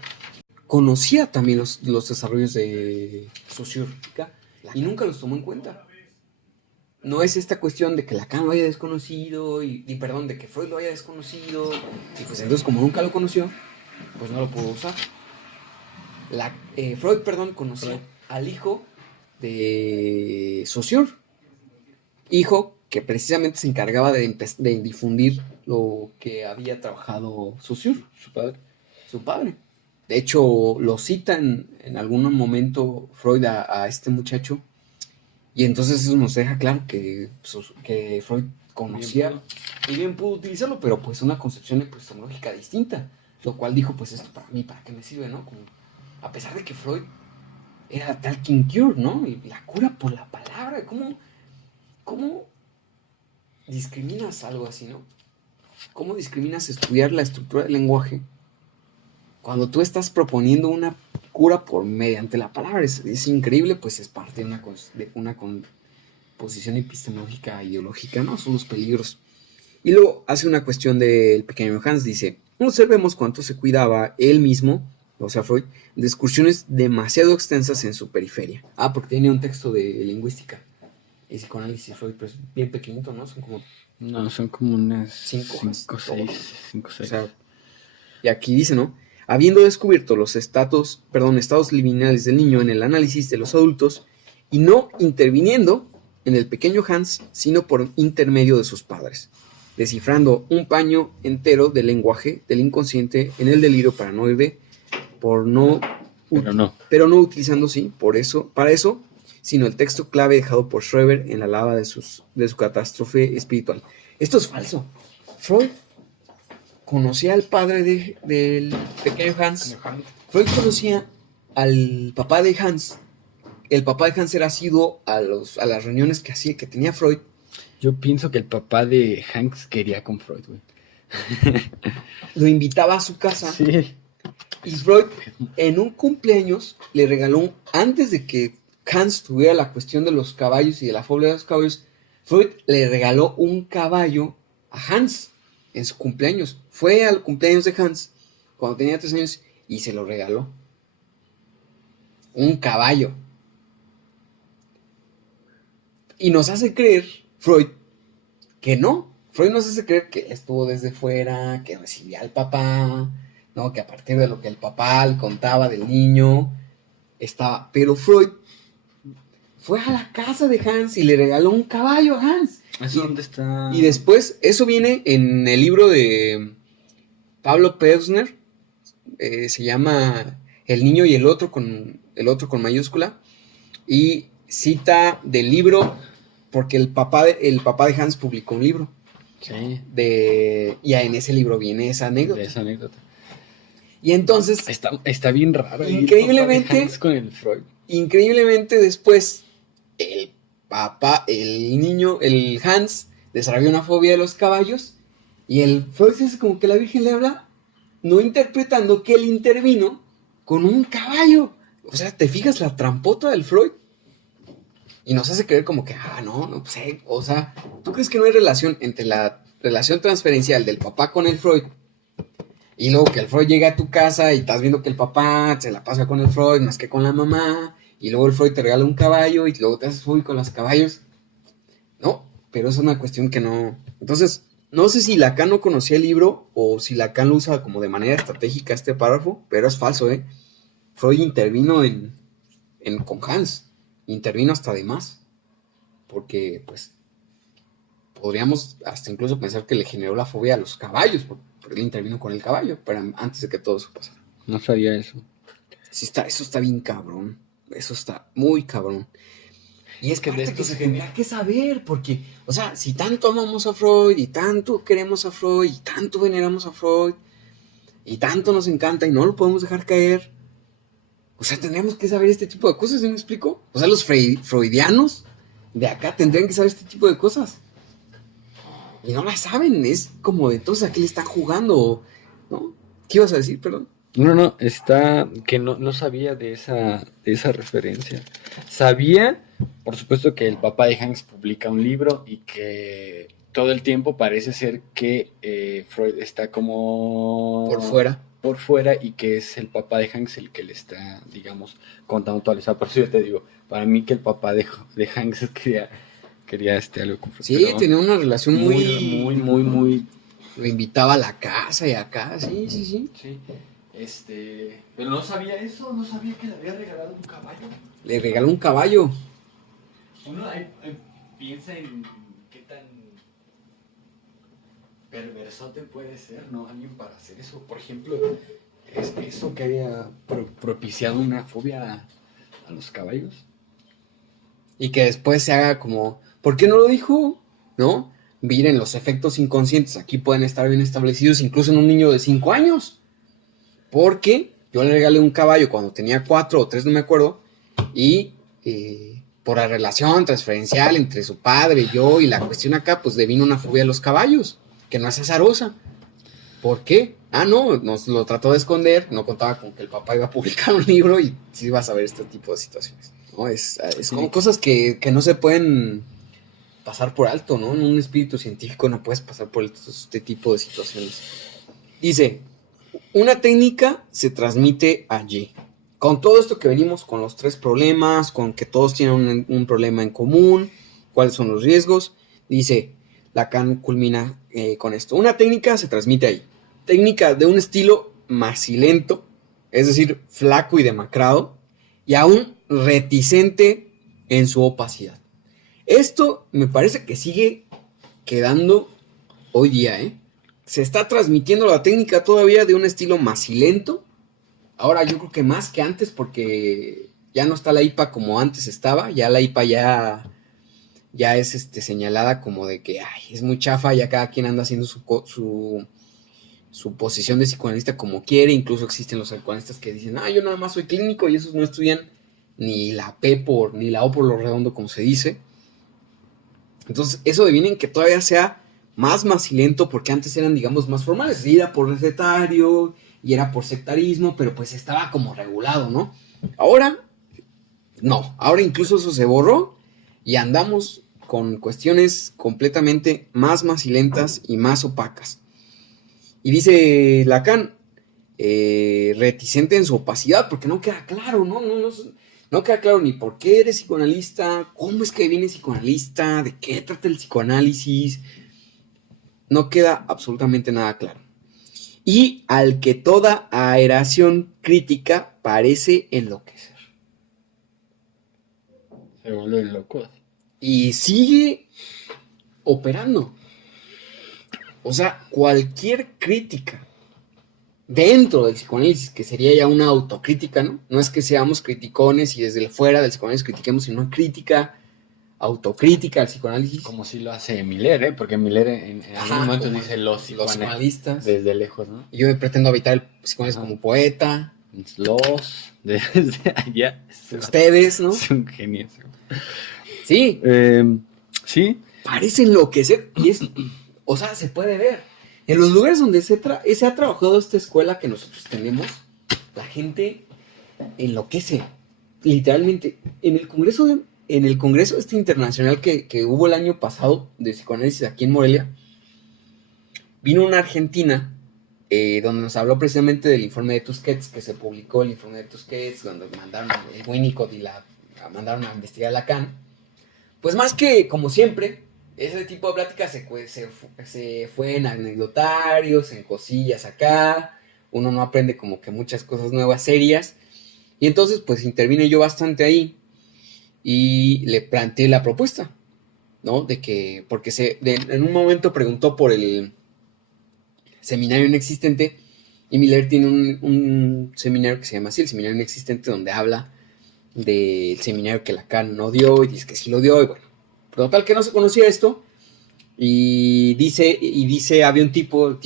Conocía también los desarrollos de sociológica y nunca los tomó en cuenta. No es esta cuestión de que Lacan lo haya desconocido perdón, de que Freud lo haya desconocido, y pues entonces como nunca lo conoció, pues no lo pudo usar. Freud, conocía al hijo de Saussure, hijo que precisamente se encargaba de difundir lo que había trabajado Saussure, su padre. De hecho, lo cita en algún momento Freud a este muchacho, y entonces eso nos deja claro que Freud conocía y bien pudo utilizarlo, pero pues una concepción epistemológica distinta, lo cual dijo, pues esto para mí, ¿para qué me sirve, no? Como, a pesar de que Freud era talking cure, ¿no? Y la cura por la palabra, ¿cómo discriminas algo así, no? ¿Cómo discriminas estudiar la estructura del lenguaje cuando tú estás proponiendo una cura por mediante la palabra? Es increíble, pues es parte de una posición epistemológica ideológica, ¿no? Son los peligros. Y luego hace una cuestión del pequeño Hans, dice, observemos cuánto se cuidaba él mismo, o sea, Freud, de excursiones demasiado extensas en su periferia. Porque tenía un texto de lingüística y psicoanálisis Freud, pero es bien pequeñito, ¿no? Son como unas 5 o 6. O sea, y aquí dice, ¿no? Habiendo descubierto los estados liminales del niño en el análisis de los adultos y no interviniendo en el pequeño Hans, sino por intermedio de sus padres, descifrando un paño entero del lenguaje del inconsciente en el delirio paranoide, pero no utilizando, para eso, sino el texto clave dejado por Schreber en la lava de su catástrofe espiritual. Esto es falso. Freud conocía al padre del pequeño Hans. Freud conocía al papá de Hans. El papá de Hans era asiduo a las reuniones que tenía Freud. Yo pienso que el papá de Hanks quería con Freud, güey. Lo invitaba a su casa. Sí. Y Freud, en un cumpleaños, le regaló, antes de que Hans tuviera la cuestión de los caballos y de la fobia de los caballos, Freud le regaló un caballo a Hans en su cumpleaños. Fue al cumpleaños de Hans cuando tenía 3 años y se lo regaló. Un caballo. Y nos hace creer, Freud, que no. Freud nos hace creer que estuvo desde fuera, que recibía al papá, ¿no? Que a partir de lo que el papá le contaba del niño, estaba. Pero Freud fue a la casa de Hans y le regaló un caballo a Hans. ¿Eso dónde está? Y después, eso viene en el libro de Pablo Pevsner, se llama El niño y el otro con mayúscula, y cita del libro, porque el papá de Hans publicó un libro. Sí. Y en ese libro viene esa anécdota. De esa anécdota. Y entonces... Está bien raro. Increíblemente... Hans con el Freud. Increíblemente después, el Hans, desarrolló una fobia de los caballos, y el Freud es como que la Virgen le habla, no interpretando que él intervino con un caballo. O sea, ¿te fijas la trampota del Freud? Y nos hace creer como que, no sé, o sea, ¿tú crees que no hay relación entre la relación transferencial del papá con el Freud? Y luego que el Freud llega a tu casa y estás viendo que el papá se la pasa con el Freud más que con la mamá, y luego el Freud te regala un caballo y luego te haces fóbico con los caballos. No, pero es una cuestión que no... Entonces, no sé si Lacan no conocía el libro o si Lacan lo usa como de manera estratégica este párrafo, pero es falso, ¿eh? Freud intervino con Hans, intervino hasta de más, porque pues podríamos hasta incluso pensar que le generó la fobia a los caballos, porque él intervino con el caballo, pero antes de que todo eso pasara. No sabía eso. Sí, eso está bien cabrón, eso está muy cabrón. Y es que de esto se tendrá que saber, porque, o sea, si tanto amamos a Freud, y tanto queremos a Freud, y tanto veneramos a Freud, y tanto nos encanta, y no lo podemos dejar caer, o sea, tendríamos que saber este tipo de cosas, ¿sí me explico? O sea, los freudianos de acá tendrían que saber este tipo de cosas. Y no las saben, es como de entonces a qué le están jugando, ¿no? ¿Qué ibas a decir, perdón? No, está que no sabía de esa referencia. Sabía, por supuesto, que el papá de Hans publica un libro y que todo el tiempo parece ser que Freud está como... Por fuera y que es el papá de Hans el que le está, digamos, contando toda esa. Por eso yo te digo, para mí que el papá de Hans quería algo con Freud. Sí, tenía una relación muy... Lo invitaba a la casa y acá, sí. Sí. Pero no sabía eso, no sabía que le había regalado un caballo. Le regaló un caballo. Uno piensa en qué tan perversote puede ser, ¿no? Alguien para hacer eso. Por ejemplo, es eso que haya propiciado una fobia a los caballos. Y que después se haga como, ¿por qué no lo dijo? ¿No? Miren, los efectos inconscientes aquí pueden estar bien establecidos incluso en un niño de 5 años. Porque yo le regalé un caballo cuando tenía 4 o 3, no me acuerdo, y por la relación transferencial entre su padre, yo y la cuestión acá, pues le vino una fobia a los caballos, que no es azarosa. ¿Por qué? No, nos lo trató de esconder, no contaba con que el papá iba a publicar un libro y sí iba a saber este tipo de situaciones. ¿No? Es como cosas que no se pueden pasar por alto, ¿no? En un espíritu científico no puedes pasar por este tipo de situaciones. Dice... Una técnica se transmite allí. Con todo esto que venimos, con los 3 problemas, con que todos tienen un problema en común, cuáles son los riesgos, dice, Lacan culmina con esto. Una técnica se transmite ahí. Técnica de un estilo macilento, es decir, flaco y demacrado, y aún reticente en su opacidad. Esto me parece que sigue quedando hoy día, Se está transmitiendo la técnica todavía de un estilo macilento. Ahora yo creo que más que antes, porque ya no está la IPA como antes estaba. Ya la IPA ya es señalada como de que es muy chafa. Ya cada quien anda haciendo su posición de psicoanalista como quiere. Incluso existen los psicoanalistas que dicen, yo nada más soy clínico, y esos no estudian ni la P ni la O por lo redondo, como se dice. Entonces eso deviene en que todavía sea más macilento, porque antes eran, digamos, más formales, y era por recetario, y era por sectarismo, pero pues estaba como regulado, ¿no? Ahora, no, ahora incluso eso se borró, y andamos con cuestiones completamente más macilentas y más opacas. Y dice Lacan, reticente en su opacidad, porque no queda claro, no queda claro ni por qué eres psicoanalista, cómo es que vienes psicoanalista, de qué trata el psicoanálisis. No queda absolutamente nada claro. Y al que toda aeración crítica parece enloquecer. Se vuelven locos. Y sigue operando. O sea, cualquier crítica dentro del psicoanálisis, que sería ya una autocrítica, ¿no? No es que seamos criticones y desde fuera del psicoanálisis critiquemos, sino una crítica, autocrítica al psicoanálisis. Como si lo hace Miller, ¿eh? Porque Miller en algún momento dice los psicoanalistas. Desde lejos, ¿no? Y yo me pretendo habitar el psicoanálisis como poeta. Desde allá. Ustedes, ¿no? Es un genio. Sí. Sí. Parece enloquecer. Y es, o sea, se puede ver. En los lugares donde se ha trabajado esta escuela que nosotros tenemos, la gente enloquece. Literalmente. En el congreso este internacional que hubo el año pasado de psicoanálisis aquí en Morelia, vino una argentina donde nos habló precisamente del informe de Tusquets, que se publicó el informe de Tusquets, donde mandaron el Winnicott y la mandaron a investigar a Lacan. Pues más que, como siempre, ese tipo de pláticas se fue en anecdotarios, en cosillas acá, uno no aprende como que muchas cosas nuevas, serias, y entonces pues intervine yo bastante ahí, y le planteé la propuesta, ¿no? De que, porque en un momento preguntó por el seminario inexistente, y Miller tiene un seminario que se llama así, el seminario inexistente, donde habla del seminario que Lacan no dio, y dice que sí lo dio, y bueno, total que no se conocía esto, y dice, había un tipo,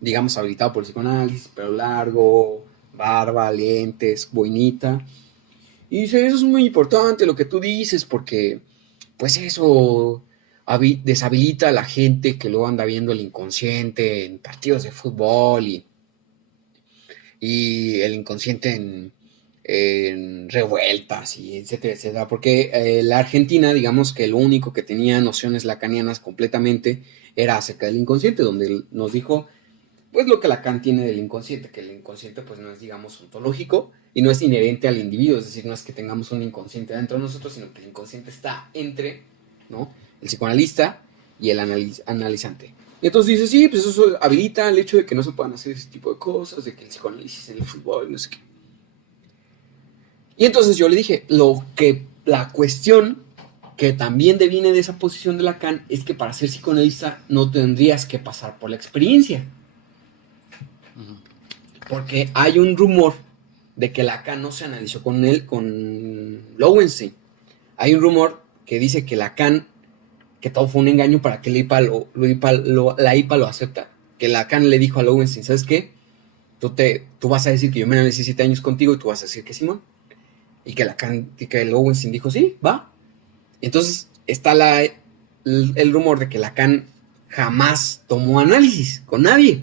digamos, habilitado por el psicoanálisis, pelo largo, barba, lentes, boinita, y dice, eso es muy importante lo que tú dices, porque, pues eso deshabilita a la gente que luego anda viendo el inconsciente en partidos de fútbol y el inconsciente en revueltas y etcétera, etcétera, porque la Argentina, digamos que lo único que tenía nociones lacanianas completamente era acerca del inconsciente, donde nos dijo, pues lo que Lacan tiene del inconsciente, que el inconsciente pues no es, digamos, ontológico y no es inherente al individuo, es decir, no es que tengamos un inconsciente dentro de nosotros, sino que el inconsciente está entre, ¿no?, el psicoanalista y el analizante. Y entonces dice, sí, pues eso habilita el hecho de que no se puedan hacer ese tipo de cosas, de que el psicoanálisis en el fútbol, no sé qué. Y entonces yo le dije, la cuestión que también deviene de esa posición de Lacan es que para ser psicoanalista no tendrías que pasar por la experiencia. Porque hay un rumor de que Lacan no se analizó con Lowenstein. Hay un rumor que dice que Lacan, que todo fue un engaño para que la IPA lo acepta. Que Lacan le dijo a Lowenstein, ¿sabes qué? Tú vas a decir que yo me analicé 7 años contigo y tú vas a decir que Simón. Y que Lowenstein dijo, sí, va. Entonces está el rumor de que Lacan jamás tomó análisis con nadie.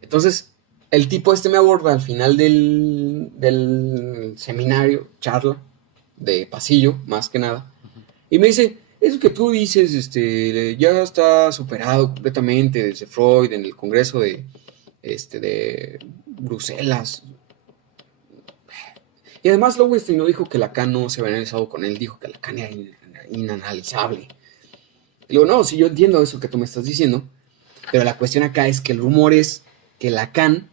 Entonces, el tipo me aborda al final del seminario, charla, de pasillo, más que nada, y me dice, eso que tú dices, ya está superado completamente desde Freud en el Congreso de Bruselas. Y además Lowenstein no dijo que Lacan no se había analizado con él, dijo que Lacan era inanalizable. Y digo, no, sí, yo entiendo eso que tú me estás diciendo, pero la cuestión acá es que el rumor es que Lacan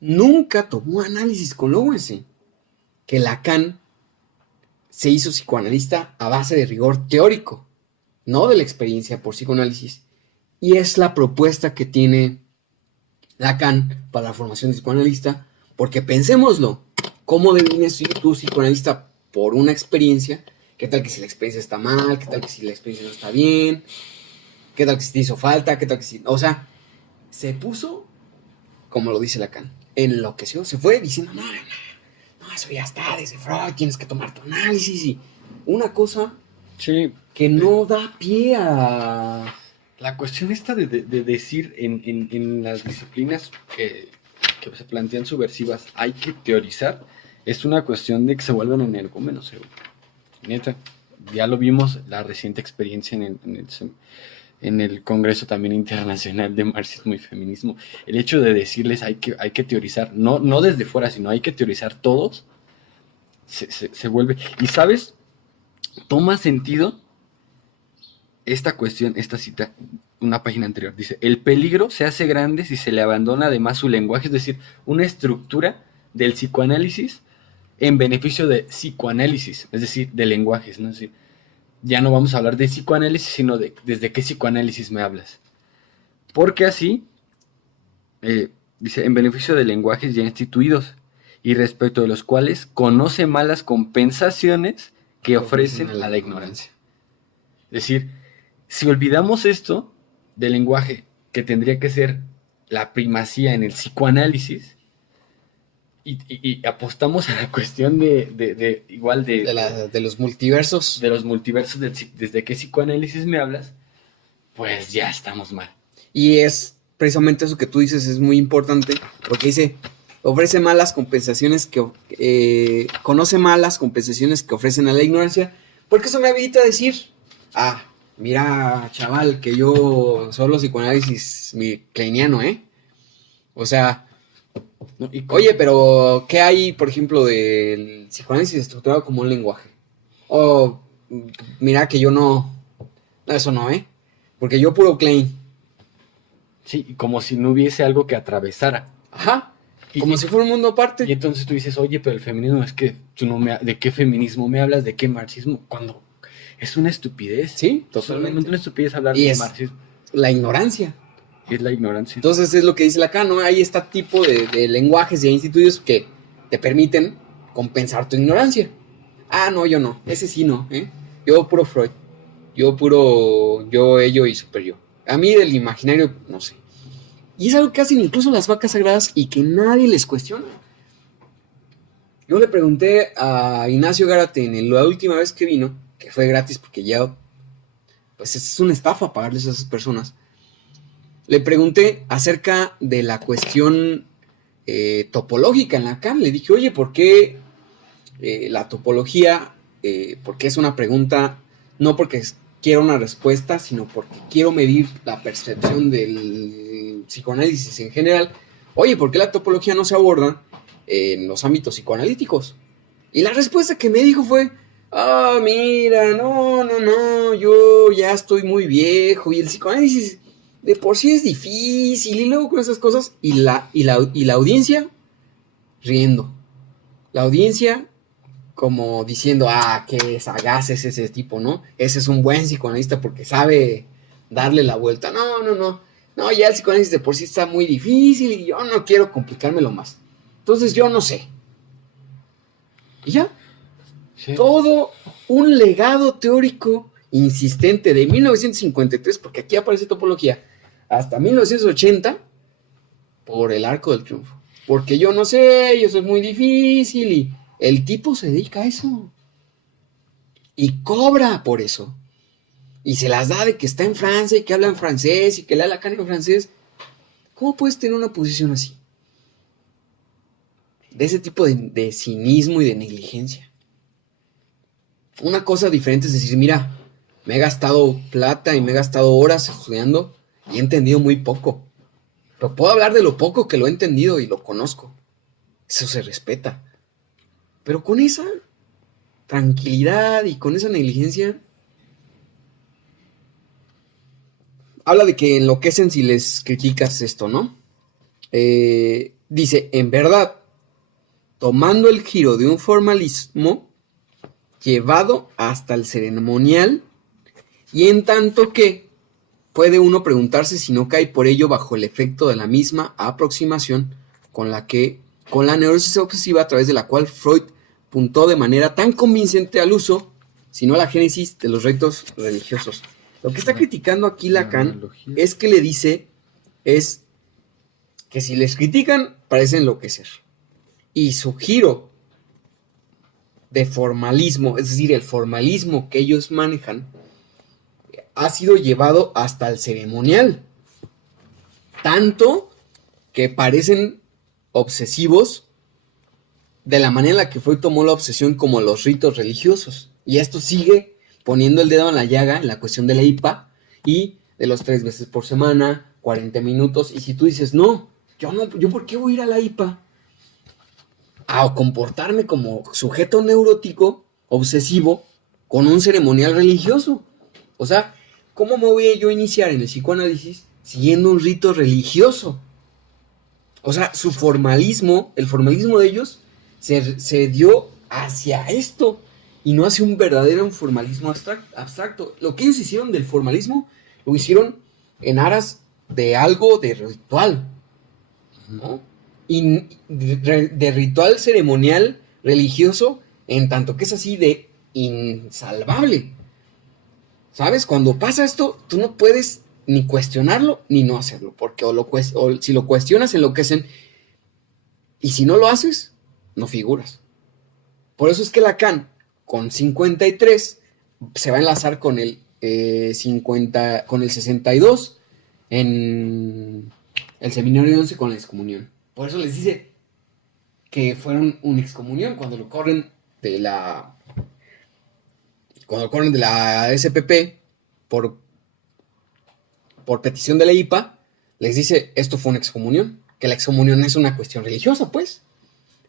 nunca tomó análisis con Lowenstein, que Lacan se hizo psicoanalista a base de rigor teórico, no de la experiencia por psicoanálisis, y es la propuesta que tiene Lacan para la formación de psicoanalista, porque pensémoslo, ¿cómo defines tú psicoanalista por una experiencia? ¿Qué tal que si la experiencia está mal? ¿Qué tal que si la experiencia no está bien? ¿Qué tal que si te hizo falta? ¿Qué tal que si...? O sea, se puso, como lo dice Lacan, enloqueció, se fue diciendo, no, eso ya está, desde Freud, tienes que tomar tu análisis y una cosa que no da pie a... La cuestión esta de decir en las disciplinas que se plantean subversivas hay que teorizar, es una cuestión de que se vuelven energúmenos, neta. Ya lo vimos, la reciente experiencia en el Congreso también Internacional de Marxismo y Feminismo. El hecho de decirles hay que teorizar, no desde fuera, sino hay que teorizar todos, se vuelve... Y ¿sabes? Toma sentido esta cuestión, esta cita, una página anterior. Dice, el peligro se hace grande si se le abandona además su lenguaje, es decir, una estructura del psicoanálisis en beneficio de psicoanálisis, es decir, de lenguajes, ¿no? Es decir, ya no vamos a hablar de psicoanálisis, sino de desde qué psicoanálisis me hablas. Porque así, dice, en beneficio de lenguajes ya instituidos y respecto de los cuales conoce malas compensaciones que ofrecen a la ignorancia. Es decir, si olvidamos esto del lenguaje, que tendría que ser la primacía en el psicoanálisis, y apostamos a la cuestión de los multiversos. De los multiversos, desde qué psicoanálisis me hablas, pues ya estamos mal. Y es precisamente eso que tú dices, es muy importante, porque dice, ofrece malas compensaciones conoce malas compensaciones que ofrecen a la ignorancia, porque eso me habilita a decir, mira, chaval, que yo solo psicoanálisis kleiniano, o sea, no, oye, pero ¿qué hay, por ejemplo, del psicoanálisis estructurado como un lenguaje? Mira que yo no, eso no, porque yo puro Klein. Sí, como si no hubiese algo que atravesara. Ajá, como si fuera un mundo aparte. Y entonces tú dices, oye, pero el feminismo es que tú ¿de qué feminismo me hablas? ¿De qué marxismo? Cuando es una estupidez. Sí, totalmente. Es una estupidez hablar de marxismo. La ignorancia. Es la ignorancia. Entonces es lo que dice Lacan, ¿no? Hay este tipo de lenguajes y institutos que te permiten compensar tu ignorancia. No, yo no. Ese sí no, Yo puro Freud. Yo, ello y super yo. A mí del imaginario, no sé. Y es algo que hacen incluso las vacas sagradas y que nadie les cuestiona. Yo le pregunté a Ignacio Gárate en la última vez que vino, que fue gratis porque ya, pues es una estafa pagarles a esas personas. Le pregunté acerca de la cuestión topológica en Lacan. Le dije, oye, ¿por qué la topología? Porque es una pregunta, no porque quiero una respuesta, sino porque quiero medir la percepción del psicoanálisis en general. Oye, ¿por qué la topología no se aborda en los ámbitos psicoanalíticos? Y la respuesta que me dijo fue, mira, no, yo ya estoy muy viejo y el psicoanálisis de por sí es difícil, y luego con esas cosas, y la audiencia riendo. La audiencia como diciendo, qué sagaz es ese tipo, ¿no? Ese es un buen psicoanalista porque sabe darle la vuelta. No, ya el psicoanálisis de por sí está muy difícil y yo no quiero complicármelo más. Entonces yo no sé. Y ya. Sí. Todo un legado teórico insistente de 1953, porque aquí aparece topología, hasta 1980, por el Arco del Triunfo. Porque yo no sé, eso es muy difícil, y el tipo se dedica a eso. Y cobra por eso. Y se las da de que está en Francia y que habla en francés y que lee Lacan en francés. ¿Cómo puedes tener una posición así? De ese tipo de cinismo y de negligencia. Una cosa diferente es decir, mira, me he gastado plata y me he gastado horas estudiando y he entendido muy poco. Pero puedo hablar de lo poco que lo he entendido y lo conozco. Eso se respeta. Pero con esa tranquilidad y con esa negligencia, habla de que enloquecen si les criticas esto, ¿no? Dice, en verdad, tomando el giro de un formalismo llevado hasta el ceremonial, y en tanto que puede uno preguntarse si no cae por ello bajo el efecto de la misma aproximación con la neurosis obsesiva a través de la cual Freud puntó de manera tan convincente al uso, sino a la génesis de los ritos religiosos. Lo que está criticando aquí Lacan es que le dice, es que si les critican, parece enloquecer. Y su giro de formalismo, es decir, el formalismo que ellos manejan, ha sido llevado hasta el ceremonial. Tanto que parecen obsesivos de la manera en la que Freud tomó la obsesión como los ritos religiosos. Y esto sigue poniendo el dedo en la llaga en la cuestión de la IPA y de los 3 veces por semana, 40 minutos. Y si tú dices, no, yo ¿por qué voy a ir a la IPA? A comportarme como sujeto neurótico, obsesivo, con un ceremonial religioso. O sea, ¿cómo me voy yo a iniciar en el psicoanálisis siguiendo un rito religioso? O sea, su formalismo, el formalismo de ellos, se dio hacia esto y no hacia un verdadero formalismo abstracto. Lo que ellos hicieron del formalismo, lo hicieron en aras de algo de ritual, ¿no? Y de ritual ceremonial religioso, en tanto que es así de insalvable. ¿Sabes? Cuando pasa esto, tú no puedes ni cuestionarlo ni no hacerlo, porque o si lo cuestionas, enloquecen, y si no lo haces, no figuras. Por eso es que Lacan, con 53, se va a enlazar con el 50, con el 62 en el seminario 11 con la excomunión. Por eso les dice que fueron una excomunión cuando lo corren de la SPP por petición de la IPA, les dice esto fue una excomunión, que la excomunión es una cuestión religiosa, pues.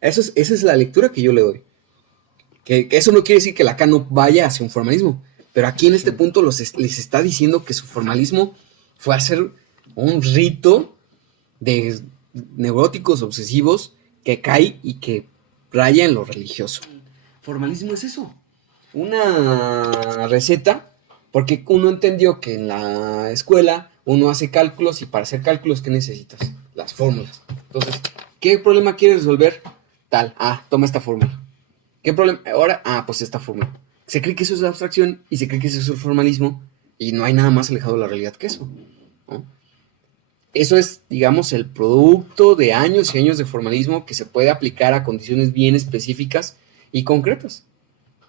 Esa es la lectura que yo le doy. Que eso no quiere decir que Lacan no vaya hacia un formalismo, pero aquí en este punto les está diciendo que su formalismo fue hacer un rito de neuróticos obsesivos que cae y que raya en lo religioso. Formalismo es eso, una receta, porque uno entendió que en la escuela uno hace cálculos y para hacer cálculos, ¿qué necesitas? Las fórmulas. Entonces, ¿qué problema quieres resolver? Tal, toma esta fórmula. ¿Qué problema? Ahora, pues esta fórmula. Se cree que eso es la abstracción y se cree que eso es el formalismo y no hay nada más alejado de la realidad que eso, ¿no? Eso es, digamos, el producto de años y años de formalismo que se puede aplicar a condiciones bien específicas y concretas.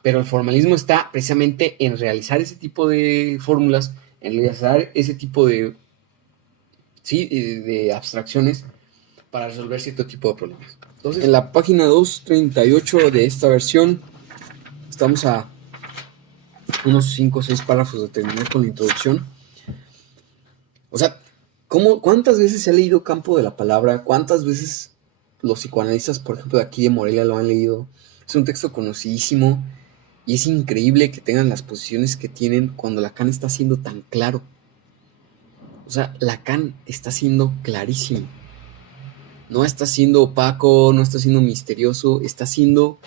Pero el formalismo está precisamente en realizar ese tipo de fórmulas, en realizar ese tipo de abstracciones para resolver cierto tipo de problemas. Entonces, en la página 238 de esta versión, estamos a unos 5 o 6 párrafos de terminar con la introducción. O sea, ¿cuántas veces se ha leído Campo de la Palabra? ¿Cuántas veces los psicoanalistas, por ejemplo, de aquí de Morelia lo han leído? Es un texto conocidísimo y es increíble que tengan las posiciones que tienen cuando Lacan está siendo tan claro. O sea, Lacan está siendo clarísimo. No está siendo opaco, no está siendo misterioso, está siendo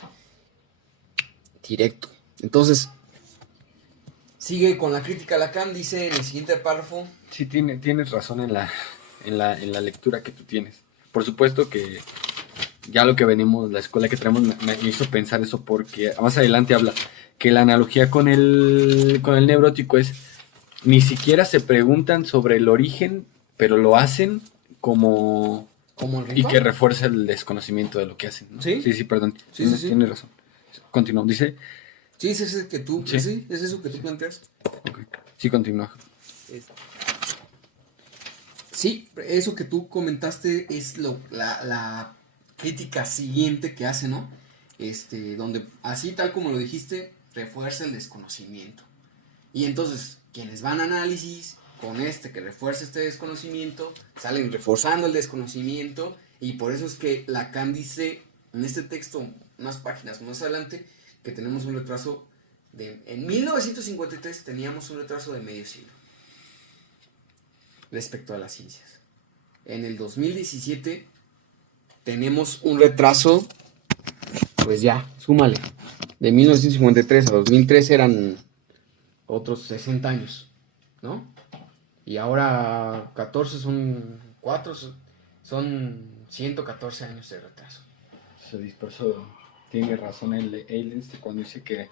directo. Entonces, sigue con la crítica a Lacan, dice en el siguiente párrafo. Sí, tienes razón en la lectura que tú tienes. Por supuesto que ya lo que venimos, la escuela que tenemos me hizo pensar eso, porque más adelante habla que la analogía con el neurótico es, ni siquiera se preguntan sobre el origen, pero lo hacen como el y que refuerza el desconocimiento de lo que hacen, ¿no? Sí, perdón. Sí. Tienes razón. Continúa, dice. Sí, es eso que tú, sí, es eso que tú planteas. Okay. Sí, continúa. Sí, eso que tú comentaste es la crítica siguiente que hace, ¿no? Donde, así tal como lo dijiste, refuerza el desconocimiento. Y entonces, quienes van a análisis, con que refuerza este desconocimiento, salen reforzando el desconocimiento, y por eso es que Lacan dice, en este texto, unas páginas más adelante, que tenemos un retraso en 1953 teníamos un retraso de medio siglo respecto a las ciencias. En el 2017 tenemos un retraso, pues ya, súmale, de 1953 a 2003 eran otros 60 años, ¿no? Y ahora 14 son 4, son 114 años de retraso. Se dispersó. Tiene razón Eilens cuando dice que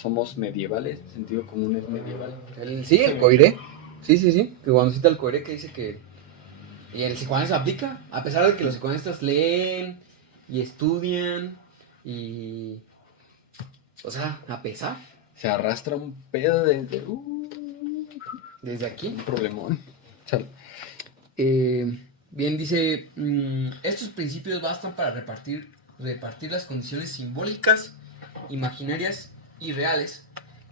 somos medievales, el sentido común es medieval. El Coiré. Sí, que cuando cita el Coiré que dice que... Y el psicoanálisis aplica, a pesar de que los psicoanalistas leen y estudian y... O sea, a pesar. Se arrastra un pedo desde aquí. Un problemón. Bien, dice... estos principios bastan para repartir las condiciones simbólicas, imaginarias y reales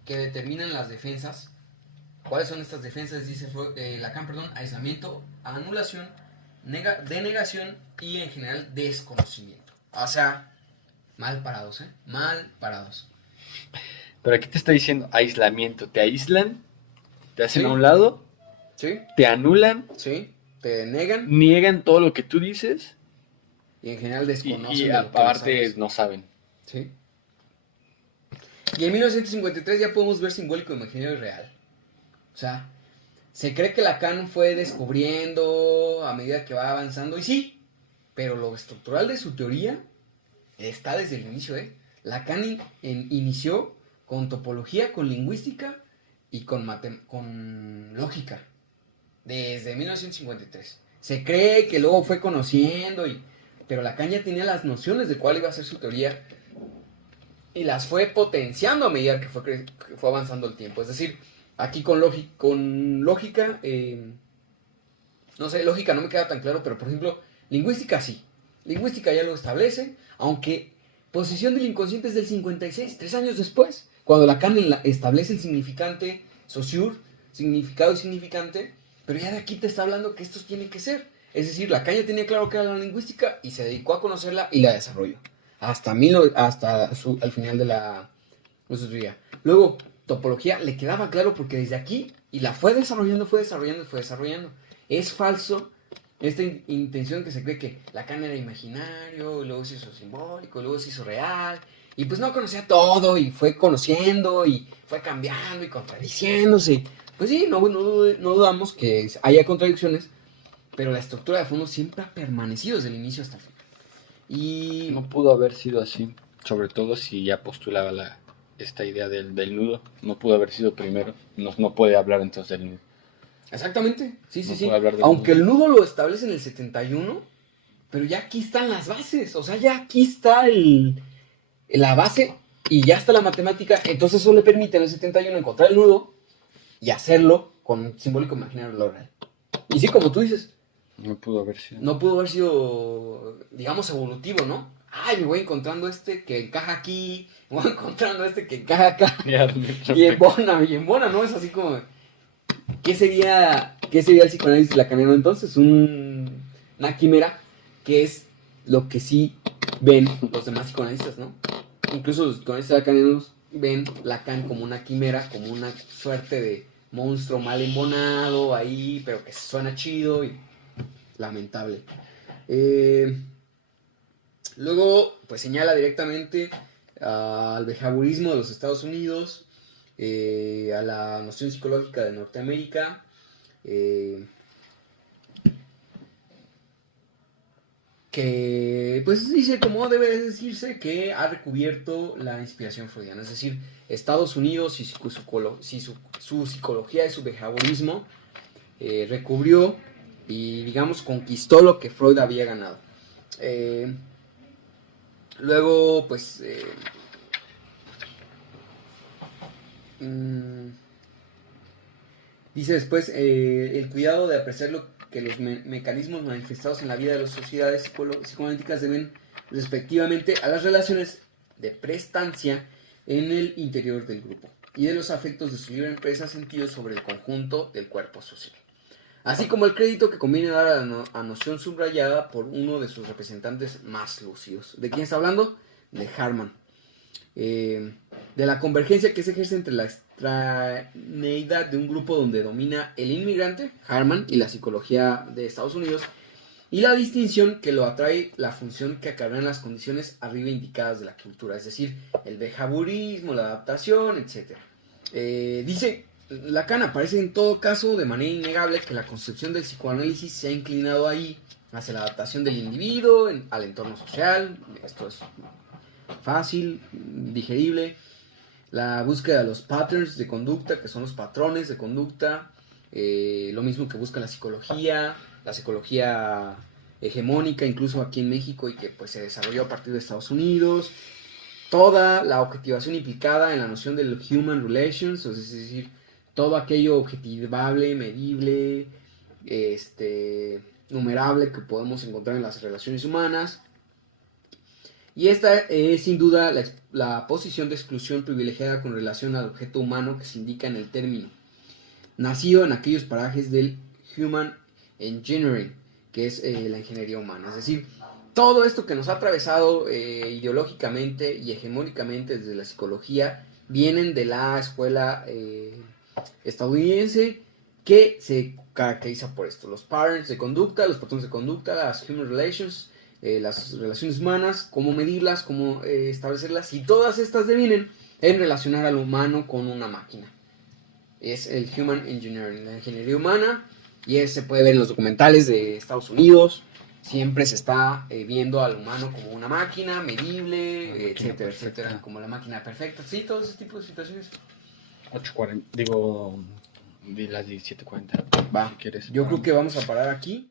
que determinan las defensas. ¿Cuáles son estas defensas? Dice Lacan, aislamiento, anulación, denegación y en general desconocimiento. O sea, mal parados, mal parados. Pero aquí te está diciendo aislamiento. Te aíslan, te hacen a un lado, ¿sí? Te anulan, ¿sí? Te denegan, niegan todo lo que tú dices y en general desconocen. Y aparte no saben. Sí. Y en 1953 ya podemos ver simbólico, imaginario y real. O sea, se cree que Lacan fue descubriendo a medida que va avanzando, y sí, pero lo estructural de su teoría está desde el inicio, ¿eh? Lacan inició con topología, con lingüística y con lógica, desde 1953. Se cree que luego fue conociendo, pero Lacan ya tenía las nociones de cuál iba a ser su teoría y las fue potenciando a medida que fue avanzando el tiempo. Es decir, aquí con lógica, no sé, lógica no me queda tan claro, pero por ejemplo, lingüística sí. Lingüística ya lo establece, aunque posición del inconsciente es del 56, 3 años después, cuando Lacan establece el significante, Saussure, significado y significante, pero ya de aquí te está hablando que esto tiene que ser. Es decir, Lacan ya tenía claro que era la lingüística y se dedicó a conocerla y la desarrolló. Hasta al final de su teoría. Luego, topología le quedaba claro porque desde aquí, y la fue desarrollando. Es falso esta intención que se cree que Lacan era imaginario, y luego se hizo simbólico, y luego se hizo real, y pues no conocía todo, y fue conociendo, y fue cambiando, y contradiciéndose. Pues sí, no dudamos que haya contradicciones, pero la estructura de fondo siempre ha permanecido desde el inicio hasta el final. Y No pudo haber sido así, sobre todo si ya postulaba esta idea del nudo. No pudo haber sido primero. No puede hablar entonces del nudo. exactamente, sí. Puede hablar del Aunque nudo. el nudo lo establece en el 71, pero ya aquí están las bases, o sea, ya aquí está la base y ya está la matemática, entonces eso le permite en el 71 encontrar el nudo y hacerlo con simbólico imaginario lo real. Y sí, como tú dices, No pudo haber sido. no pudo haber sido, digamos, evolutivo, ¿no? Ay, me voy encontrando este que encaja aquí, me voy encontrando este que encaja acá. Y en bona, ¿no? Es así como, ¿qué sería el psicoanálisis lacaniano entonces? Una quimera, que es lo que sí ven los demás psicoanalistas, ¿no? Incluso los psicoanalistas lacanianos ven Lacan como una quimera, como una suerte de monstruo mal embonado ahí, pero que suena chido y lamentable. Luego, pues señala directamente al behaviorismo de los Estados Unidos, a la noción psicológica de Norteamérica, que pues dice, como debe decirse, que ha recubierto la inspiración freudiana, es decir, Estados Unidos y su psicología y su behaviorismo recubrió y digamos conquistó lo que Freud había ganado. Luego pues dice después, el cuidado de apreciar que los mecanismos manifestados en la vida de las sociedades psicoanalíticas deben respectivamente a las relaciones de prestancia en el interior del grupo y de los afectos de su libre empresa sentidos sobre el conjunto del cuerpo social. Así como el crédito que conviene dar a noción subrayada por uno de sus representantes más lúcidos. ¿De quién está hablando? De Harman. De la convergencia que se ejerce entre la extraneidad de un grupo donde domina el inmigrante, Harman, y la psicología de Estados Unidos, y la distinción que lo atrae la función que acarrean las condiciones arriba indicadas de la cultura, es decir, el behaviorismo, la adaptación, etc. Dice, Lacan aparece en todo caso de manera innegable que la concepción del psicoanálisis se ha inclinado ahí hacia la adaptación del individuo al entorno social. Esto es fácil, digerible. La búsqueda de los patterns de conducta, que son los patrones de conducta, lo mismo que busca la psicología hegemónica, incluso aquí en México, y que pues se desarrolló a partir de Estados Unidos. Toda la objetivación implicada en la noción del human relations, es decir, todo aquello objetivable, medible, numerable que podemos encontrar en las relaciones humanas. Y esta es sin duda la posición de exclusión privilegiada con relación al objeto humano que se indica en el término, nacido en aquellos parajes del Human Engineering, que es la ingeniería humana. Es decir, todo esto que nos ha atravesado ideológicamente y hegemónicamente desde la psicología vienen de la escuela estadounidense, que se caracteriza por esto: los patterns de conducta, los patrones de conducta, las human relations, las relaciones humanas, cómo medirlas, cómo establecerlas, y todas estas devienen en relacionar al humano con una máquina. Es el Human Engineering, la ingeniería humana, y se puede ver en los documentales de Estados Unidos. Siempre se está viendo al humano como una máquina medible, etcétera, etcétera, como la máquina perfecta. Sí, todo ese tipo de situaciones. 8:40, digo, de las 17:40. Va, Si quieres. yo creo que vamos a parar aquí.